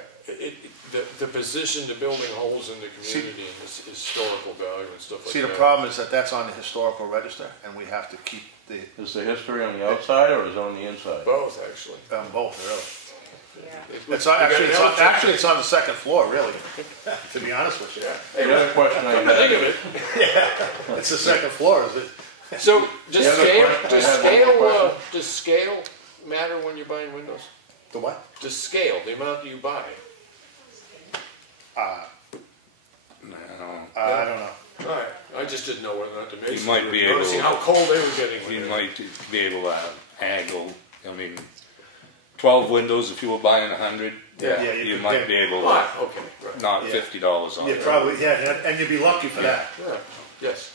The position the building holds in the community and its historical value and stuff like that. See, the problem is that that's on the historical register, and we have to keep the Is the history on the outside or is it on the inside? Both, actually. both really. Yeah. It's on the second floor, really. To be honest with you, Hey, The other question I come to think of had, it. it's the second floor. Is it? So does The other question- does scale matter when you're buying windows? The what? Does scale, the amount that you buy? No. I don't know. All right, I just didn't know whether or not the Masons might were be able- noticing how cold they were getting. when You they- might be able to haggle, I mean, 12 windows, if you were buying 100, Yeah. Yeah, you could might get- be able to Ah, okay, right. knock Yeah. $50 off. Yeah, probably. Yeah, and you'd be lucky for that. Yeah, yes.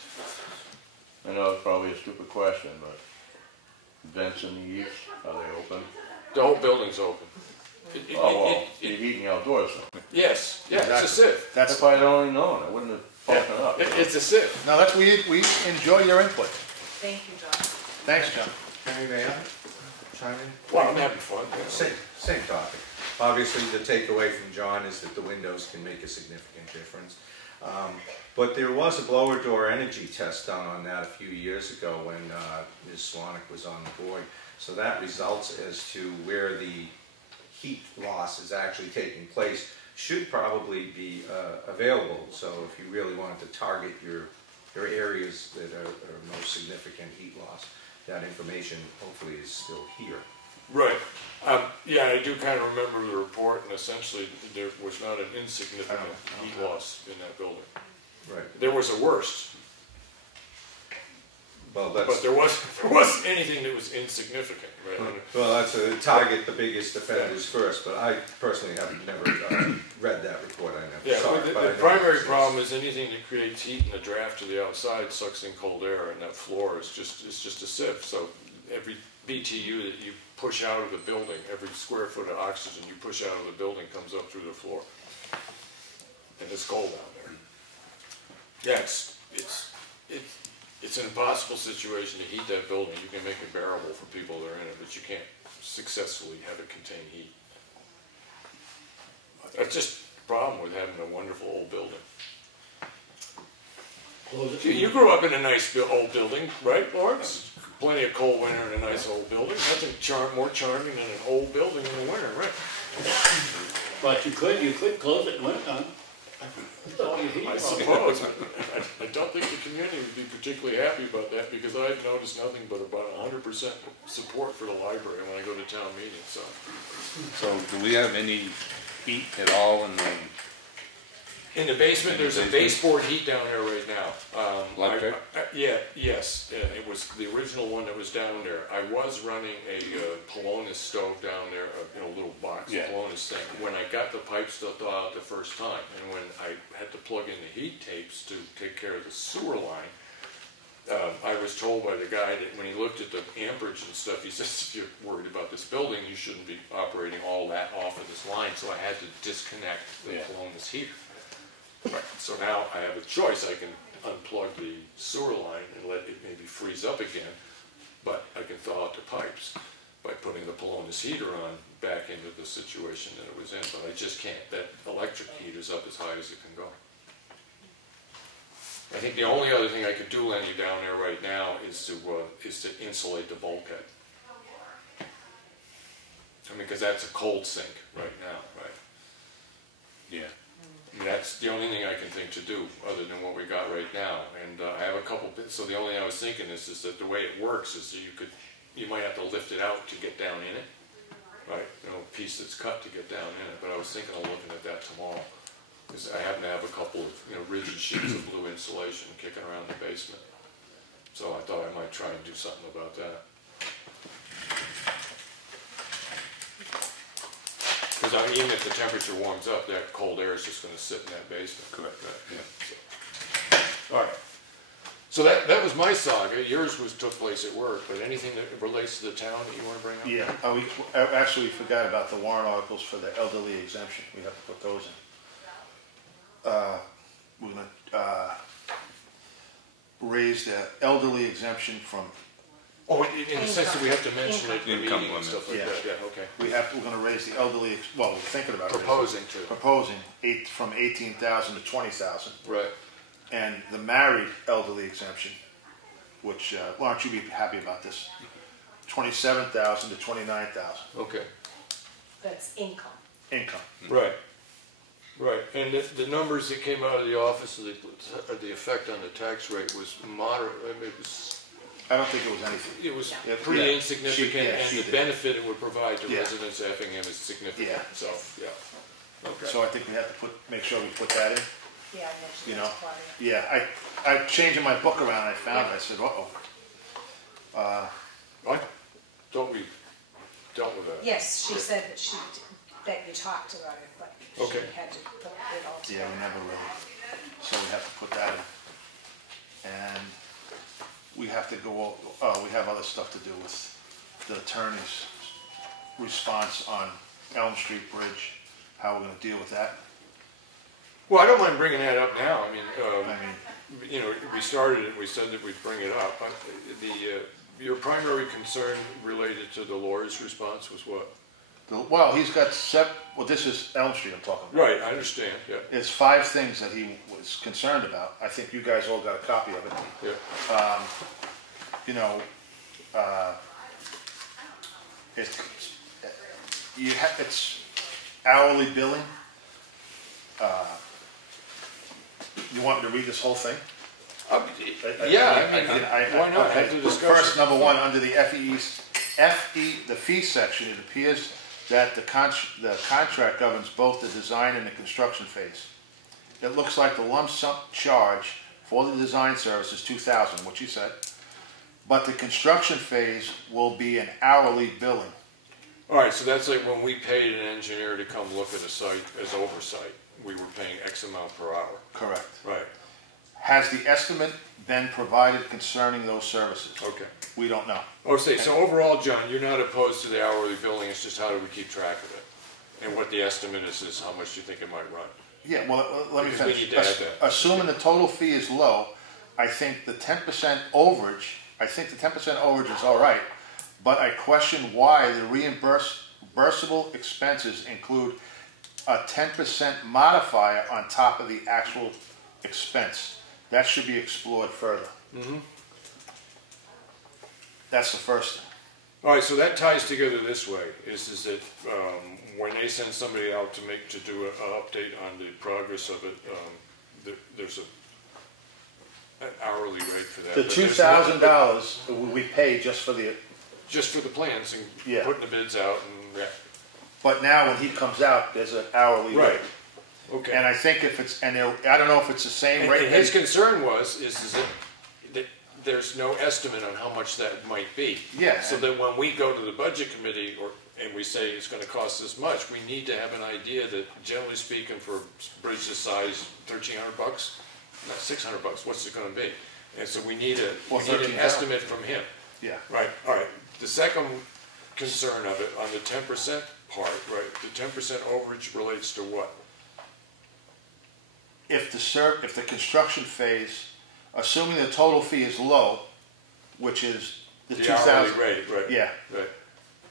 I know it's probably a stupid question, but vents in the eaves, are they open? The whole building's open. Oh, well, you're heating outdoors. Yes, yeah, it's a sieve. That's. If I'd only known, I wouldn't have fucking up. It's a sieve. No, that's we enjoy your input. Thank you, John. Thanks, John. Henry, may I chime in? Well, I'm having fun. Same topic. Obviously, the takeaway from John is that the windows can make a significant difference. But there was a blower door energy test done on that a few years ago when Ms. Swanick was on the board. So that results as to where the heat loss is actually taking place should probably be available. So if you really wanted to target your areas that are most significant heat loss, that information hopefully is still here. Right. Yeah, I do kind of remember the report, and essentially there was not an insignificant heat loss in that building. Right. There was a worst, Well, but there wasn't anything that was insignificant. Right? Well, that's a target the biggest offenders first, but I personally have never read that report. I never Yeah, saw but it. the primary problem is anything that creates heat in the draft to the outside sucks in cold air, and that floor is just a sieve. So every BTU that you push out of the building, every square foot of oxygen you push out of the building comes up through the floor, and it's cold down there. Yeah, it's an impossible situation to heat that building. You can make it bearable for people that are in it, but you can't successfully have it contain heat. That's just the problem with having a wonderful old building. You grew up in a nice old building, right, Lawrence? plenty of cold winter in a nice old building. Nothing more charming than an old building in the winter, right? But you could close it in wintertime. I suppose. I don't think the community would be particularly happy about that because I've noticed nothing but about 100% support for the library when I go to town meetings. So do we have any heat at all in the basement? There's a baseboard heat down there right now. Lamphier? Yes. It was the original one that was down there. I was running a Polonus stove down there, a little box Polonus thing. When I got the pipes thawed out the first time, and when I had to plug in the heat tapes to take care of the sewer line, I was told by the guy that when he looked at the amperage and stuff, he says, if you're worried about this building, you shouldn't be operating all that off of this line. So I had to disconnect the Polonus heater. Right. So now I have a choice. I can unplug the sewer line and let it maybe freeze up again, but I can thaw out the pipes by putting the Polonus heater on back into the situation that it was in. But I just can't. That electric heater's up as high as it can go. I think the only other thing I could do, Lenny, down there right now is to insulate the bulkhead. I mean, because that's a cold sink right now, right? Yeah. I mean, that's the only thing I can think to do other than what we got right now. And I have a couple bits. So the only thing I was thinking is that the way it works is that you might have to lift it out to get down in it, right? A piece that's cut to get down in it. But I was thinking of looking at that tomorrow. Because I happen to have a couple of rigid sheets of blue insulation kicking around the basement. So I thought I might try and do something about that. Because even if the temperature warms up, that cold air is just going to sit in that basement. Correct. Right? Yeah. So. All right. So that was my saga. Yours took place at work, but anything that relates to the town that you want to bring up? Yeah. Actually, we forgot about the warrant articles for the elderly exemption. We have to put those in. We're going to raise the elderly exemption from. Oh, in the sense that we have to mention it in the meeting and stuff like that. Yeah, okay. We're going to raise the elderly. Well, we're thinking about proposing from 18,000 to 20,000. Right. And the married elderly exemption, which why don't you be happy about this? 27,000 to 29,000. Okay. That's income. Income. Right. Right, and the numbers that came out of the office of the effect on the tax rate was moderate. I mean, I don't think it was anything. It was pretty insignificant, and the benefit it would provide to residents of Effingham is significant. Yeah. So, yeah. Okay. So I think we have to make sure we put that in. Yeah, I mentioned Claudia. Yeah, I changing my book around. I found it. I said, I thought we dealt with that. Yes, she said that you talked about it, but she had to put it all together. Yeah, we never really. So we have to put that in. And we have to go, we have other stuff to do with the attorney's response on Elm Street Bridge, how we're going to deal with that. Well, I don't mind bringing that up now. I mean, we started it, we said that we'd bring it up. Your primary concern related to the lawyer's response was what? Well, he's got this is Elm Street I'm talking about. Right, I understand, yeah. There's 5 things that he was concerned about. I think you guys all got a copy of it. Yeah. It's hourly billing. You want me to read this whole thing? Why not? Okay. First, number 1, under the the fee section, it appears that the contract governs both the design and the construction phase. It looks like the lump sum charge for the design service is $2,000, which you said, but the construction phase will be an hourly billing. All right, so that's like when we paid an engineer to come look at a site as oversight. We were paying X amount per hour. Correct. Right. Has the estimate been provided concerning those services? Okay. We don't know. So overall, John, you're not opposed to the hourly billing, it's just how do we keep track of it? And what the estimate is how much you think it might run. Yeah, well, let me finish. We need to add that. Assuming the total fee is low, I think the 10% overage is all right, but I question why the reimbursable expenses include a 10% modifier on top of the actual expense. That should be explored further. Mm-hmm. That's the first thing. All right, so that ties together this way, is that when they send somebody out to do an update on the progress of it, there's an hourly rate for that. The $2,000 we pay just for the plans and Yeah. putting the bids out and, yeah. But now when he comes out, there's an hourly Right. rate. Okay. And I think if it's, and I don't know if it's the same And rate. his concern is that there's no estimate on how much that might be. Yeah. So that when we go to the budget committee and we say it's going to cost this much, we need to have an idea that, generally speaking, for a bridge this size, $1,300, not $600. What's it going to be? And so we need an estimate from him. Yeah. Right. All right. The second concern of it on the 10% part, right? The 10% overage relates to what? If the construction phase, assuming the total fee is low, which is the hourly 2,000. rate, right? Yeah. Right.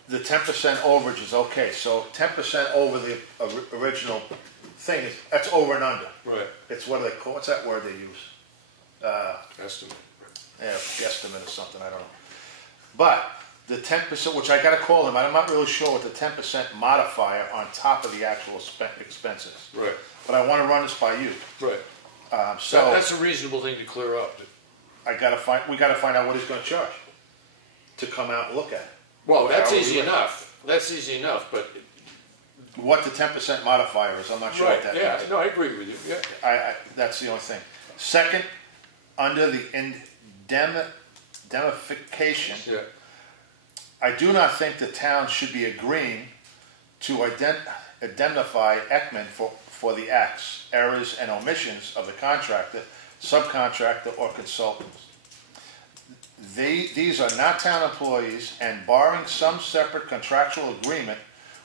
The 10% overage is okay. So 10% over the original thing that's over and under. Right. It's what do they call? What's that word they use? Estimate. Yeah, guesstimate or something. I don't know. But the 10%, which I got to call them, I'm not really sure what the 10% modifier on top of the actual expenses. Right. But I want to run this by you. Right. So that's a reasonable thing to clear up. we got to find out what he's going to charge to come out and look at it. Well, that's easy enough. That's easy enough, but What the 10% modifier is, I'm not sure right. what that Yeah. means. No, I agree with you. Yeah. That's the only thing. Second, under the indemnification, Yeah. I do not think the town should be agreeing to indemnify Ekman for the acts, errors, and omissions of the contractor, subcontractor, or consultants. These are not town employees, and barring some separate contractual agreement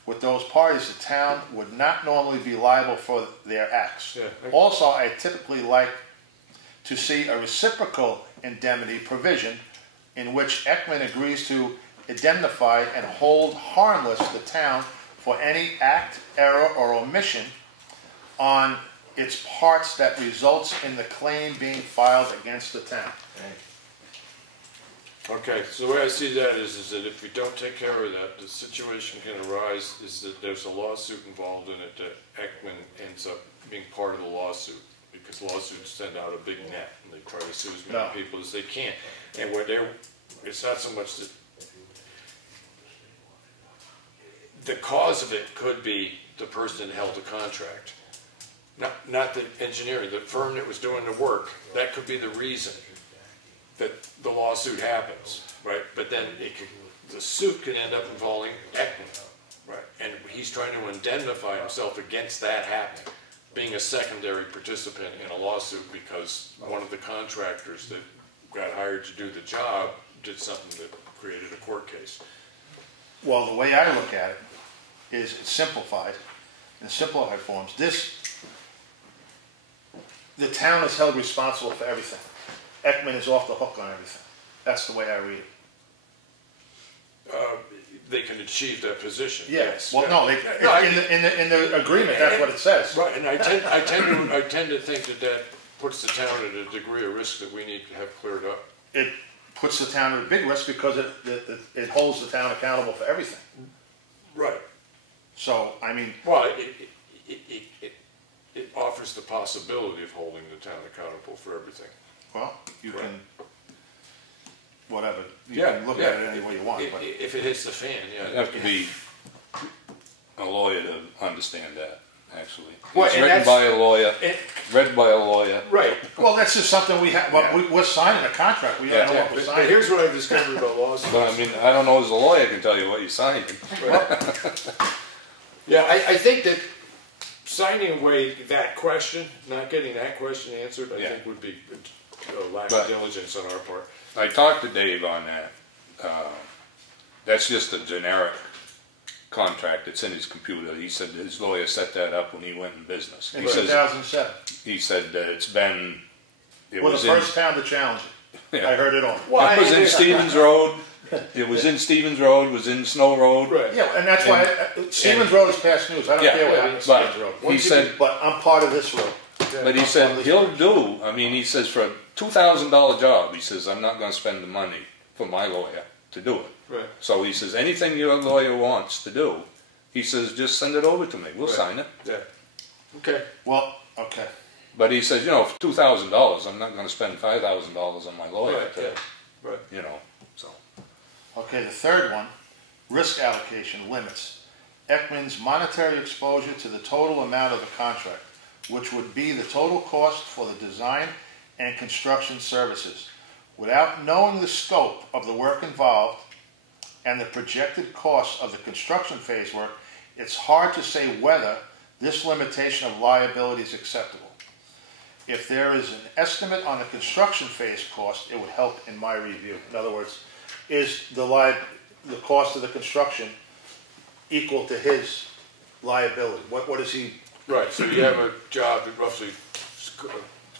with those parties, the town would not normally be liable for their acts. Yeah. Also, I typically like to see a reciprocal indemnity provision in which Ekman agrees to indemnify and hold harmless the town for any act, error, or omission on its parts that results in the claim being filed against the town. Okay, so the way I see that is that if we don't take care of that, the situation can arise is that there's a lawsuit involved in it that Ekman ends up being part of the lawsuit, because lawsuits send out a big net and they try to sue as many people as they can. And it's not so much that the cause of it could be the person that held the contract, not the engineering, the firm that was doing the work. That could be the reason that the lawsuit happens, right? But then the suit can end up involving Ekman, right? And he's trying to indemnify himself against that happening, being a secondary participant in a lawsuit because one of the contractors that got hired to do the job did something that created a court case. Well, the way I look at it is it's simplified, in simplified forms. The town is held responsible for everything. Ekman is off the hook on everything. That's the way I read it. They can achieve that position. Yes. Yes. Well, no, in the agreement, that's what it says. Right, and I tend to think that puts the town at a degree of risk that we need to have cleared up. It puts the town at a big risk because it holds the town accountable for everything. Right. So, I mean... Well, it offers the possibility of holding the town accountable for everything. Well, you can... Whatever. You Yeah, can look at it any way you want. But If it hits the fan, yeah. You have to be a lawyer to understand that, actually. Well, It's and written that's- by a lawyer, read by a lawyer. Right. well, that's just something we have. Well, we're signing a contract. We don't know what we're But signing. here's what I've discovered about lawsuits. But I mean, I don't know as a lawyer can tell you what you're signing. Yeah, I think that signing away that question, not getting that question answered, I think would be a lack of diligence on our part. I talked to Dave on that. That's just a generic contract that's in his computer. He said his lawyer set that up when he went in business. In 2007. He said that it's been... We're the first town to challenge it. Yeah. I heard it all. It was in Stevens Road. It was in Stevens Road, was in Snow Road. Right. Yeah, and that's why Stevens Road is past news. I don't care what happens to Stevens Road. He said, but I'm part of this road. but he said he'll do. I mean, he says for a $2,000 job, he says I'm not going to spend the money for my lawyer to do it. Right. So he says, anything your lawyer wants to do, he says, just send it over to me. We'll Right. sign it. Yeah. Okay. Well, okay. But he says, you know, for $2,000, I'm not going to spend $5,000 on my lawyer Right, to, yeah. Right. you know, so. Okay, the third one, risk allocation limits. Ekman's monetary exposure to the total amount of the contract, which would be the total cost for the design and construction services. Without knowing the scope of the work involved and the projected costs of the construction phase work, it's hard to say whether this limitation of liability is acceptable. If there is an estimate on the construction phase cost, it would help in my review. In other words, is the cost of the construction equal to his liability? What is he? Right, so you have a job that roughly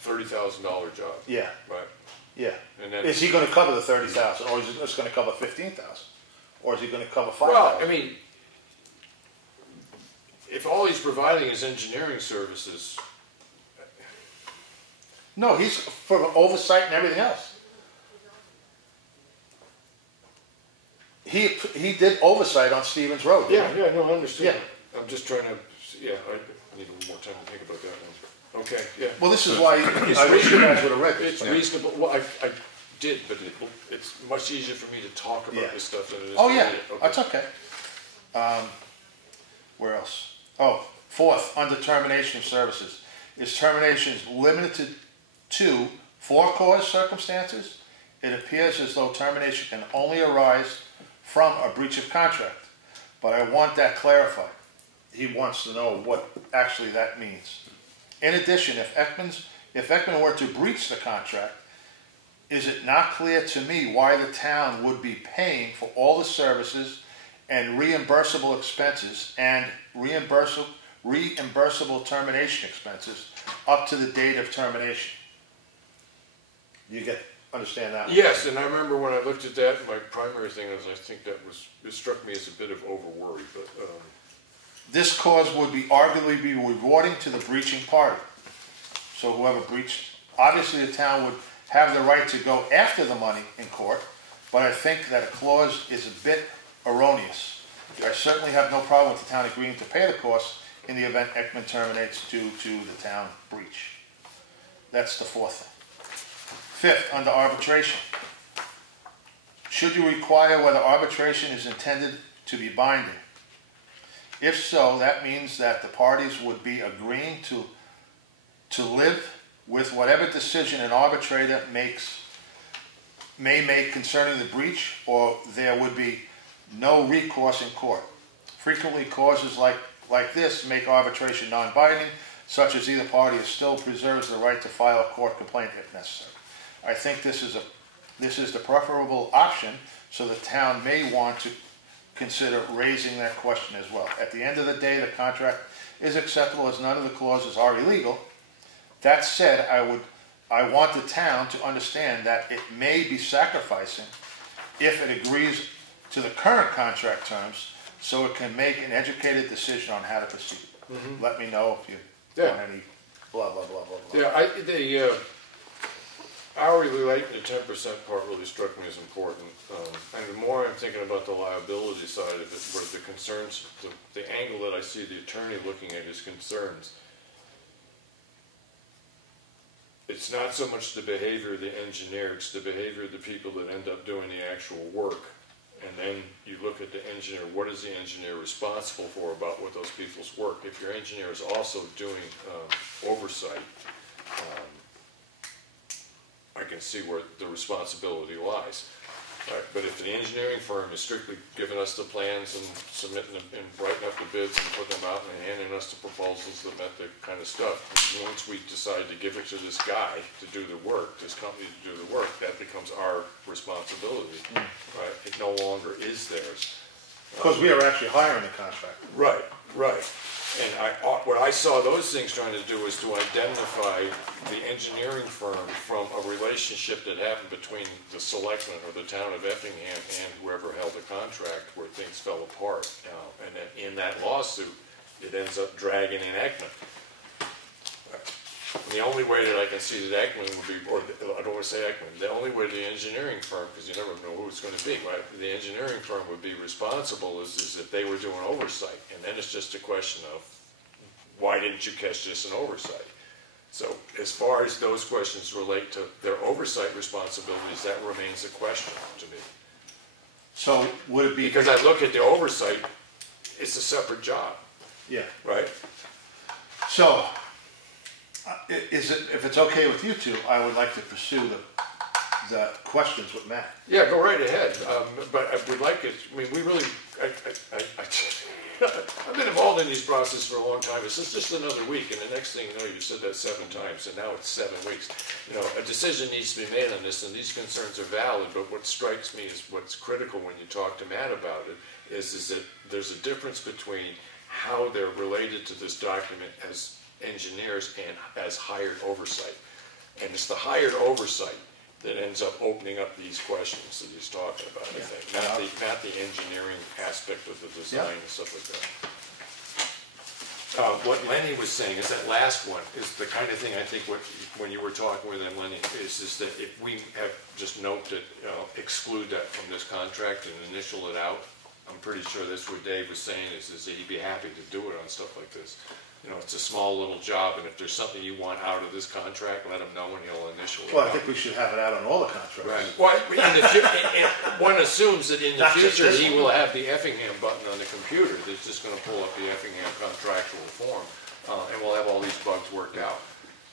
$30,000 job. Yeah. Right. Yeah. And then, Is he going to cover the 30,000, or is he just going to cover 15,000, or is he going to cover 5,000? well, I mean, if all he's providing is engineering services, No, he's for oversight and everything else. He did oversight on Stevens Road. yeah, no, I understand. Yeah. I'm just trying to, I need a little more time to think about that one. Okay, yeah. Well, this is why I wish you guys would have read this. It's reasonable, well, I did, but it's much easier for me to talk about Yeah. this stuff than it is Oh to yeah, read it. Okay. that's okay. Where else? Oh, fourth, under termination of services. Is termination limited to for-cause circumstances? It appears as though termination can only arise from a breach of contract, but I want that clarified. He wants to know what actually that means. In addition, if Ekman were to breach the contract, is it not clear to me why the town would be paying for all the services and reimbursable expenses and reimbursable termination expenses up to the date of termination? You understand that? Yes, and I remember when I looked at that, my primary thing was I think it struck me as a bit of over-worry, but... This cause would arguably be rewarding to the breaching party. So whoever breached, obviously the town would have the right to go after the money in court, but I think that a clause is a bit erroneous. I certainly have no problem with the town agreeing to pay the costs in the event Ekman terminates due to the town breach. That's the fourth thing. Fifth, under arbitration. Should you require whether arbitration is intended to be binding? If so, that means that the parties would be agreeing to live with whatever decision an arbitrator may make concerning the breach, or there would be no recourse in court. Frequently, causes like this make arbitration non-binding, such as either party still preserves the right to file a court complaint if necessary. I think this is the preferable option, so the town may want to consider raising that question as well. At the end of the day, the contract is acceptable as none of the clauses are illegal. That said, I want the town to understand that it may be sacrificing if it agrees to the current contract terms, so it can make an educated decision on how to proceed. Mm-hmm. Let me know if you want any blah, blah, blah, blah, blah. Yeah, the hourly rate and the 10% part really struck me as important. And the more I'm thinking about the liability side of it, where the concerns, the angle that I see the attorney looking at his concerns, it's not so much the behavior of the engineer, it's the behavior of the people that end up doing the actual work. And then you look at the engineer, what is the engineer responsible for about what those people's work? If your engineer is also doing oversight, I can see where the responsibility lies. Right. But if the engineering firm is strictly giving us the plans and submitting them and writing up the bids and putting them out and handing us the proposals that met the kind of stuff, and once we decide to give it to this guy to do the work, this company to do the work, that becomes our responsibility. Right? It no longer is theirs. Because we are actually hiring the contractor. Right, right. And what I saw those things trying to do is to identify the engineering firm from a relationship that happened between the selectmen or the town of Effingham and whoever held the contract where things fell apart. And then in that lawsuit, it ends up dragging in Ekman. the only way that I can see that Ekman would be, or I don't want to say Ekman, the only way the engineering firm, because you never know who it's going to be, right? The engineering firm would be responsible is if they were doing oversight. And then it's just a question of, why didn't you catch this in oversight? So as far as those questions relate to their oversight responsibilities, that remains a question to me. So would it be? Because I look at the oversight, it's a separate job. Yeah. Right? So, if it's okay with you two, I would like to pursue the questions with Matt. Yeah, go right ahead. But I would like it, I mean, we really, I've been involved in these processes for a long time. It's just another week, and the next thing you know, you said that 7 times, and now it's 7 weeks. You know, a decision needs to be made on this, and these concerns are valid, but what strikes me is what's critical when you talk to Matt about it is that there's a difference between how they're related to this document as engineers and as hired oversight. And it's the hired oversight that ends up opening up these questions that he's talking about, I think. Not the engineering aspect of the design and stuff like that. What Lenny was saying is that last one is the kind of thing I think when you were talking with him, Lenny, is that if we have just note that, exclude that from this contract and initial it out, I'm pretty sure that's what Dave was saying is that he'd be happy to do it on stuff like this. You know, it's a small little job, and if there's something you want out of this contract, let him know and he'll initial it. Well, I think we should have it out on all the contracts. Right. Well, one assumes that in the future he will have the Effingham button on the computer that's just going to pull up the Effingham contractual form, and we'll have all these bugs worked out.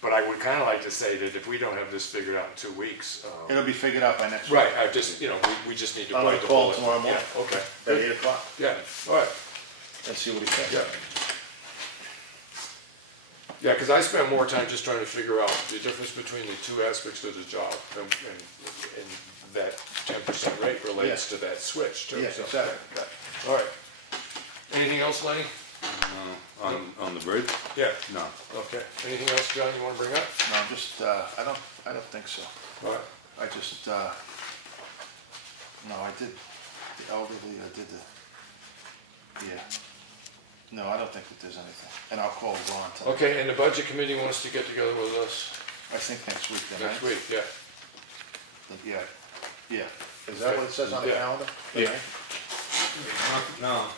But I would kind of like to say that if we don't have this figured out in 2 weeks, it'll be figured out by next week. Right. I just, we just need to. I'm going to call tomorrow morning. Yeah. Okay. At 8 o'clock. Yeah. All right. And see what he says. Yeah. Yeah, because I spend more time just trying to figure out the difference between the two aspects of the job, and that 10% rate relates to that switch too. Yeah, so, exactly. All right. Anything else, Lenny? On the bridge? Yeah. No. Okay. Anything else, John, you want to bring up? No, just, I don't think so. All right. I just, no, I did, the elderly, I did the, yeah. No, I don't think that there's anything. And I'll call Ron tonight. Okay, and the budget committee wants to get together with us? I think next week, then, Next right? week, yeah. Yeah. Is that what it says on the calendar? Yeah. No,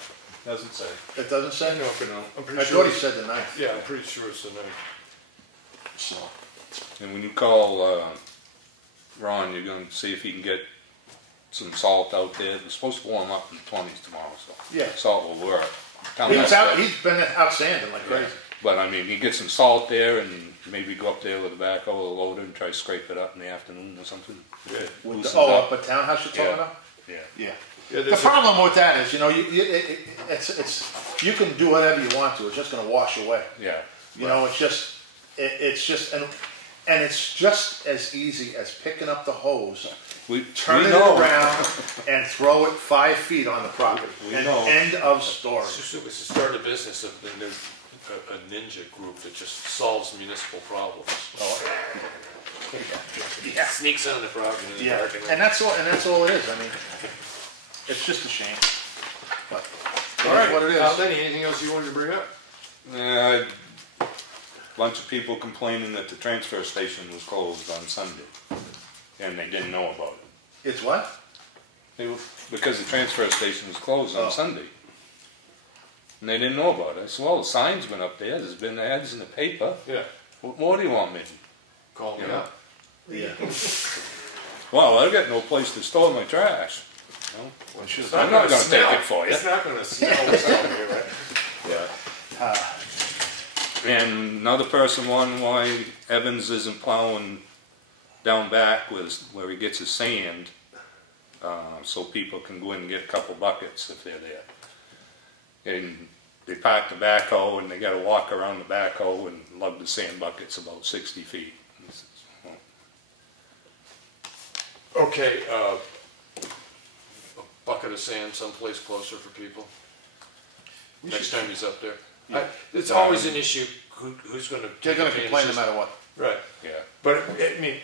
doesn't say. It doesn't say? No, I'm pretty I sure. thought he said the 9th. Yeah, I'm pretty sure it's the 9th. So, And when you call Ron, you're going to see if he can get some salt out there. It's supposed to warm up in the 20s tomorrow, so yeah. salt will work. He's been outstanding like crazy. But I mean, you get some salt there and maybe go up there with a backhoe or a loader and try to scrape it up in the afternoon or something. Yeah. Up at Townhouse you're talking about? Yeah. The problem with that is, it's you can do whatever you want to. It's just going to wash away. Yeah. You know, it's just, and it's just as easy as picking up the hose, turn it around, and throw it 5 feet on the property. End of story. We should start a business of a ninja group that just solves municipal problems. Yeah. Sneaks on the property in the parking lot. And that's all it is. I mean, it's just a shame. But all right, what it is. Lenny, anything else you wanted to bring up? A bunch of people complaining that the transfer station was closed on Sunday, and they didn't know about it. It's what? Because the transfer station was closed on Sunday. And they didn't know about it. I said, well, the sign's been up there. There's been ads in the paper. Yeah. What more do you want me to do? Call me up. Yeah. Well, I've got no place to store my trash. Well, I'm not going to take it for you. It's not going to smell what's out here, right? Yeah. And another person wondering why Evans isn't plowing down back where he gets his sand, so people can go in and get a couple buckets if they're there. And they park the backhoe and they got to walk around the backhoe and lug the sand buckets about 60 feet. Okay, a bucket of sand someplace closer for people. Next time he's up there. It's always an issue. Who's going to? They're going to complain no matter what. Right. Yeah. But I mean,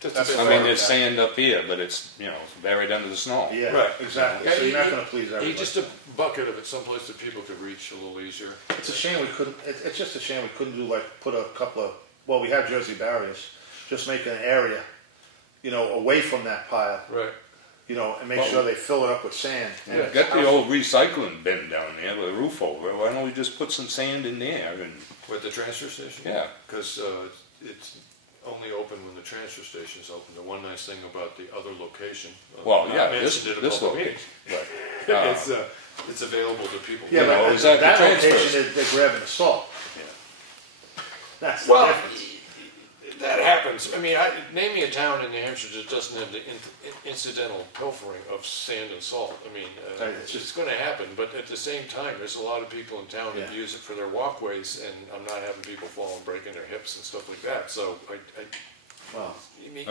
there's sand up here, but it's it's buried under the snow. Yeah. Right. Exactly. So you're not going to please everybody. Just a bucket of it someplace that people could reach a little easier. It's a shame we couldn't. It's just a shame we couldn't do put a couple of well, we have Jersey barriers, just make an area, you know, away from that pile, Right. you know, and make sure they fill it up with sand. Yeah, got the old recycling bin down there with a roof over it. Why don't we just put some sand in there? And With the transfer station? yeah, Because it's only open when the transfer station's open. The one nice thing about the other location. well, I yeah, mentioned it a this couple location. meetings. But, It's available to people. Yeah, know, but is that the that transfer? location, they're grabbing the salt. Yeah. That's the Well, difference. that happens. I mean, name me a town in New Hampshire that doesn't have the incidental pilfering of sand and salt. I mean, it's going to happen, but at the same time, there's a lot of people in town that use it for their walkways, and I'm not having people fall and breaking their hips and stuff like that. So Well, I mean,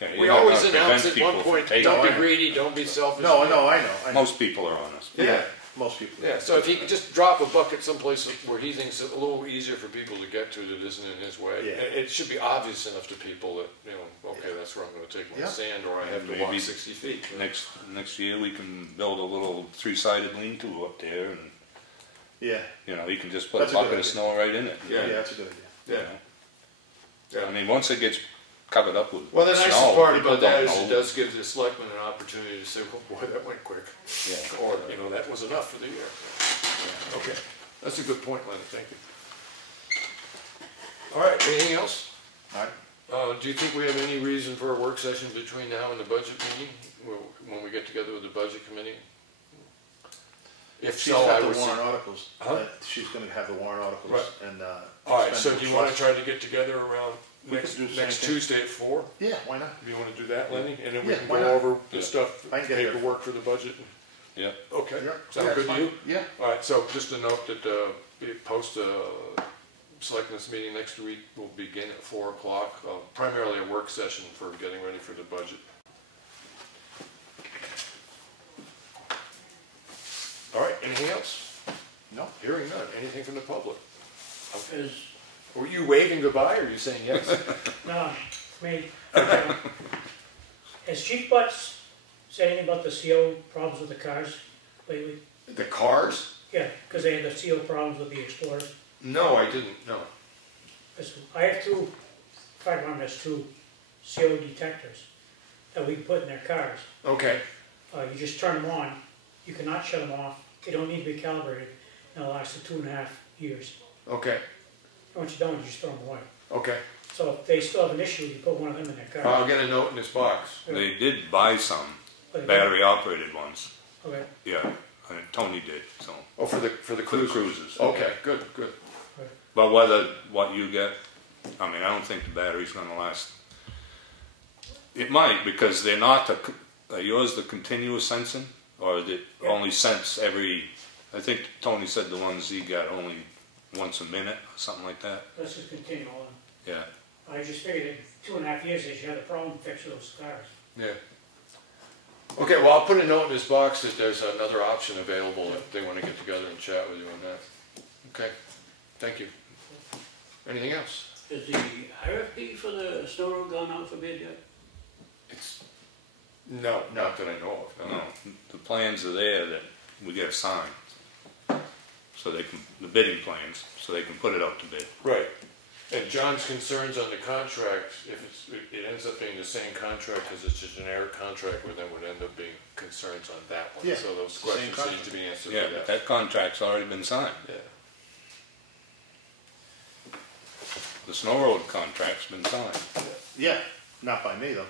yeah, we you're not always gonna announce prevent at one people point, from don't be taking it. greedy, don't be selfish. no, I know. Most people are honest. Yeah, most people. Yeah, so if he could just drop a bucket someplace where he thinks it's a little easier for people to get to that isn't in his way, it should be obvious enough to people that, you know, okay, that's where I'm going to take my sand, or I have to walk Maybe 60 feet. Next year we can build a little 3-sided lean-to up there, and Yeah, you know, you can just put That's a a bucket good of idea. snow right in it. yeah, that's a good idea. you Yeah. know. I mean, once it gets covered up with Well, the nicest snow, part people about that don't is know. it does give the selectmen an opportunity to say, well, boy, that went quick. Yeah. Or, you know, that was enough for the year. Yeah. Okay, that's a good point, Leonard, thank you. All right, anything else? All right. Do you think we have any reason for a work session between now and the budget meeting, when we get together with the budget committee? If She's so, got I the would. warrant articles. Huh? She's going to have the warrant articles Right. and. All right, so spend do the you want to trust. try to get together around We next could do the same thing. Tuesday at 4? Yeah, why not? Do you want to do that, Lenny? And then we Yeah, can why go not? over the Yeah. stuff, I can get here. paperwork for the budget? Yeah. Okay, Yeah. sound Yeah, good to fine. you? Yeah. All right, so just a note that post selectmen's meeting next week will begin at 4 o'clock, primarily a work session for getting ready for the budget. All right, anything else? No. Hearing none. Anything from the public? Were you waving goodbye, or are you saying yes? No, me. Has Chief Butts said anything about the CO problems with the cars lately? The cars? Yeah, because they had the CO problems with the Explorers. No, I didn't, no. 'Cause I have fire department has 2 CO detectors that we can put in their cars. Okay. You just turn them on, you cannot shut them off, they don't need to be calibrated, and they'll last for 2.5 years. Okay, And once you're done, you just throw them away. okay. So if they still have an issue, you put one of them in their car. I'll get a note in this box. They did buy some Okay. battery-operated ones. Okay. Yeah, Tony did. So Oh, for the for the cruisers? cruisers. Okay, good, good. But what you get, I mean, I don't think the battery's going to last. It might, because they're not are yours the continuous sensing, or is it only sense every? I think Tony said the ones he got only once a minute or something like that. Let's just continue on. Yeah. I just figured in 2.5 years, they should have a problem fixing those cars. Yeah. Okay, well, I'll put a note in this box that there's another option available if they want to get together and chat with you on that. Okay, thank you. Anything else? Has the RFP for the snow road gone out for bid yet? No, not that I know of. No, the plans are there that we get signed, so they can the bidding plans, so they can put it up to bid. Right. And John's concerns on the contract, if it ends up being the same contract because it's a generic contract, well, then would end up being concerns on that one. Yeah, So those same questions need contract. to be answered Yeah, for but that. that contract's already been signed. Yeah. The snow road contract's been signed. Yeah, not by me though.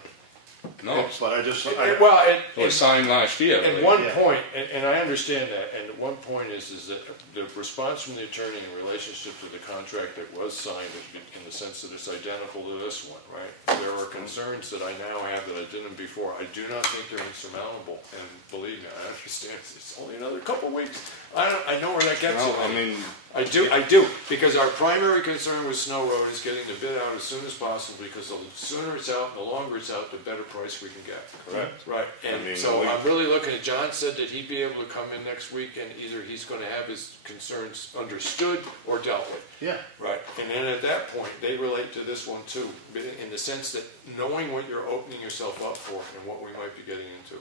No, But I just. Well, it was signed last year. At but- one Yeah. point, and I understand that, and at one point is that the response from the attorney in relationship to the contract that was signed, in the sense that it's identical to this one, right? There are concerns that I now have that I didn't before. I do not think they're insurmountable, and believe me, I understand it's only another couple weeks. I know where that gets No, you. I mean, I do, because our primary concern with Snow Road is getting the bid out as soon as possible, because the sooner it's out, the longer it's out, the better price we can get. correct. Right, and I mean, so we- I'm really looking at, John said that he'd be able to come in next week and either he's gonna have his concerns understood or dealt with. Yeah. Right, and then at that point, they relate to this one too, in the sense that knowing what you're opening yourself up for and what we might be getting into,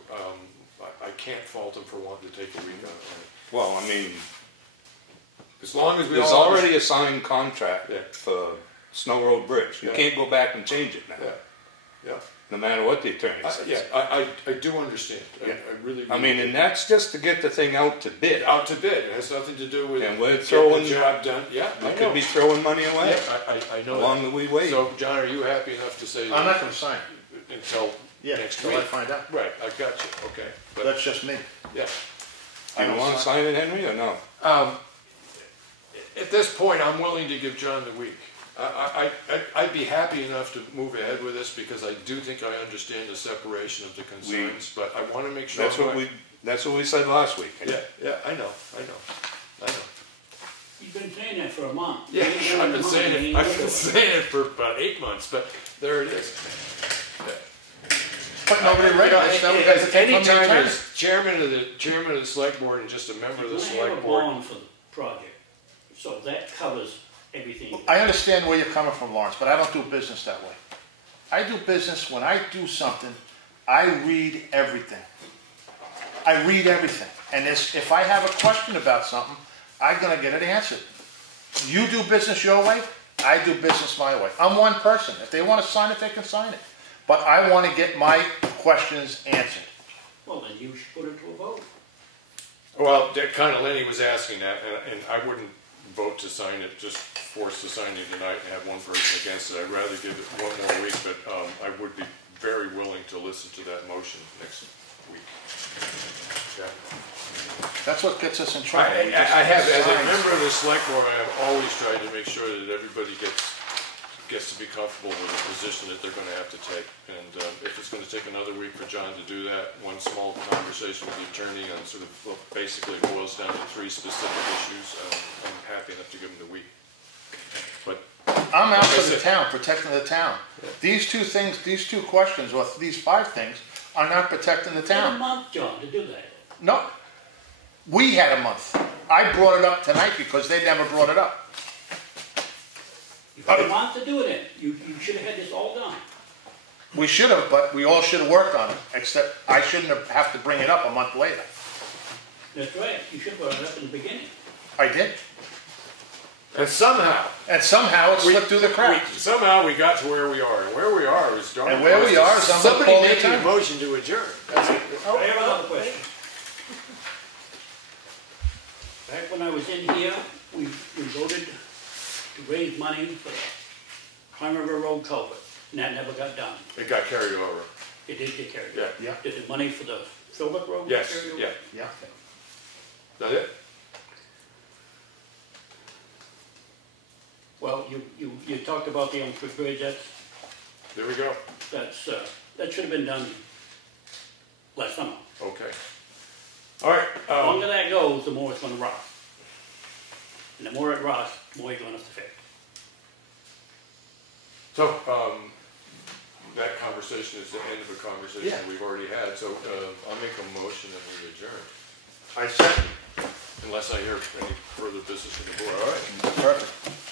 I can't fault them for wanting to take a week on it. Well, I mean, As long as we there's all. already a signed contract Yeah. for Snow Road Bridge. You Yeah. can't go back and change it now, Yeah. no matter what the attorney says. Yeah, I do understand. Yeah. I really, I mean, and that's just to get the thing out to bid. out to bid. It has nothing to do with And we're getting throwing- the job done. Yeah, I We know. could be throwing money away Yeah, I know along that. the we wait. So, John, are you happy enough to say I'm not gonna sign. until Yeah, next till week? I find out. Right, I got you. Okay, but That's just me. yeah. Do you want to sign it, Henry, or no? At this point, I'm willing to give John the week. I'd be happy enough to move ahead with this because I do think I understand the separation of the concerns, but I want to make sure. That's what we said last week. Yeah, I know. You've been saying that for a month. Yeah, You ain't doing I've the been money, saying you it. ain't I've doing been it. saying it for about 8 months, but there it is. But nobody read it, so we got to take from the Anytime attorney. as chairman of the select board and just a member of the You're gonna have select a board. bond for the project, so that covers everything. I understand where you're coming from, Lawrence, but I don't do business that way. I do business, when I do something, I read everything. I read everything. And if I have a question about something, I'm gonna get it answered. You do business your way, I do business my way. I'm one person. If they wanna sign it, they can sign it. But I wanna get my questions answered. Well, then you should put it to a vote. Well, kind of Lenny was asking that, and I wouldn't vote to sign it, just force to sign it tonight and have one person against it. I'd rather give it one more week, but I would be very willing to listen to that motion next week. Yeah. That's what gets us in trouble. I We just have, as a sign member of stuff. the select board, I have always tried to make sure that everybody gets to be comfortable with the position that they're gonna have to take. And if it's gonna take another week for John to do that, one small conversation with the attorney on sort of, well, basically it boils down to 3 specific issues, I'm happy enough to give him the week. But I'm out like I for the said- town, protecting the town. These two things, these 2 questions, or these 5 things, are not protecting the You had a town. month, John, to do that. No. We had a month. I brought it up tonight because they never brought it up. You had a month to do it in. You should have had this all done. We should have, but we all should have worked on it, except I shouldn't have to bring it up a month later. That's right. You should have brought it up in the beginning. I did. And somehow it slipped through the cracks. Somehow we got to where we are, and where we are is darn. And where we are is I'm gonna somebody pull the making a attorney. motion to adjourn. That's it. I have another question. Back when I was in here, we voted to raise money for the Climb River Road culvert, and that never got done. It got carried over. It did get carried Yeah. over. Yeah. Did the money for the Philbrook Road get Yes, carried over? yeah. Yeah. That it? Well, you talked about the Encrypted bridge, There we go. that should have been done last summer. Okay. All right. The longer that goes, the more it's gonna rot. And the more it rots, the more you're gonna have to fix. So, that conversation is the end of a conversation Yeah. we've already had, so I'll make a motion that we adjourn, I second. unless I hear any further business from the board. All right. Perfect.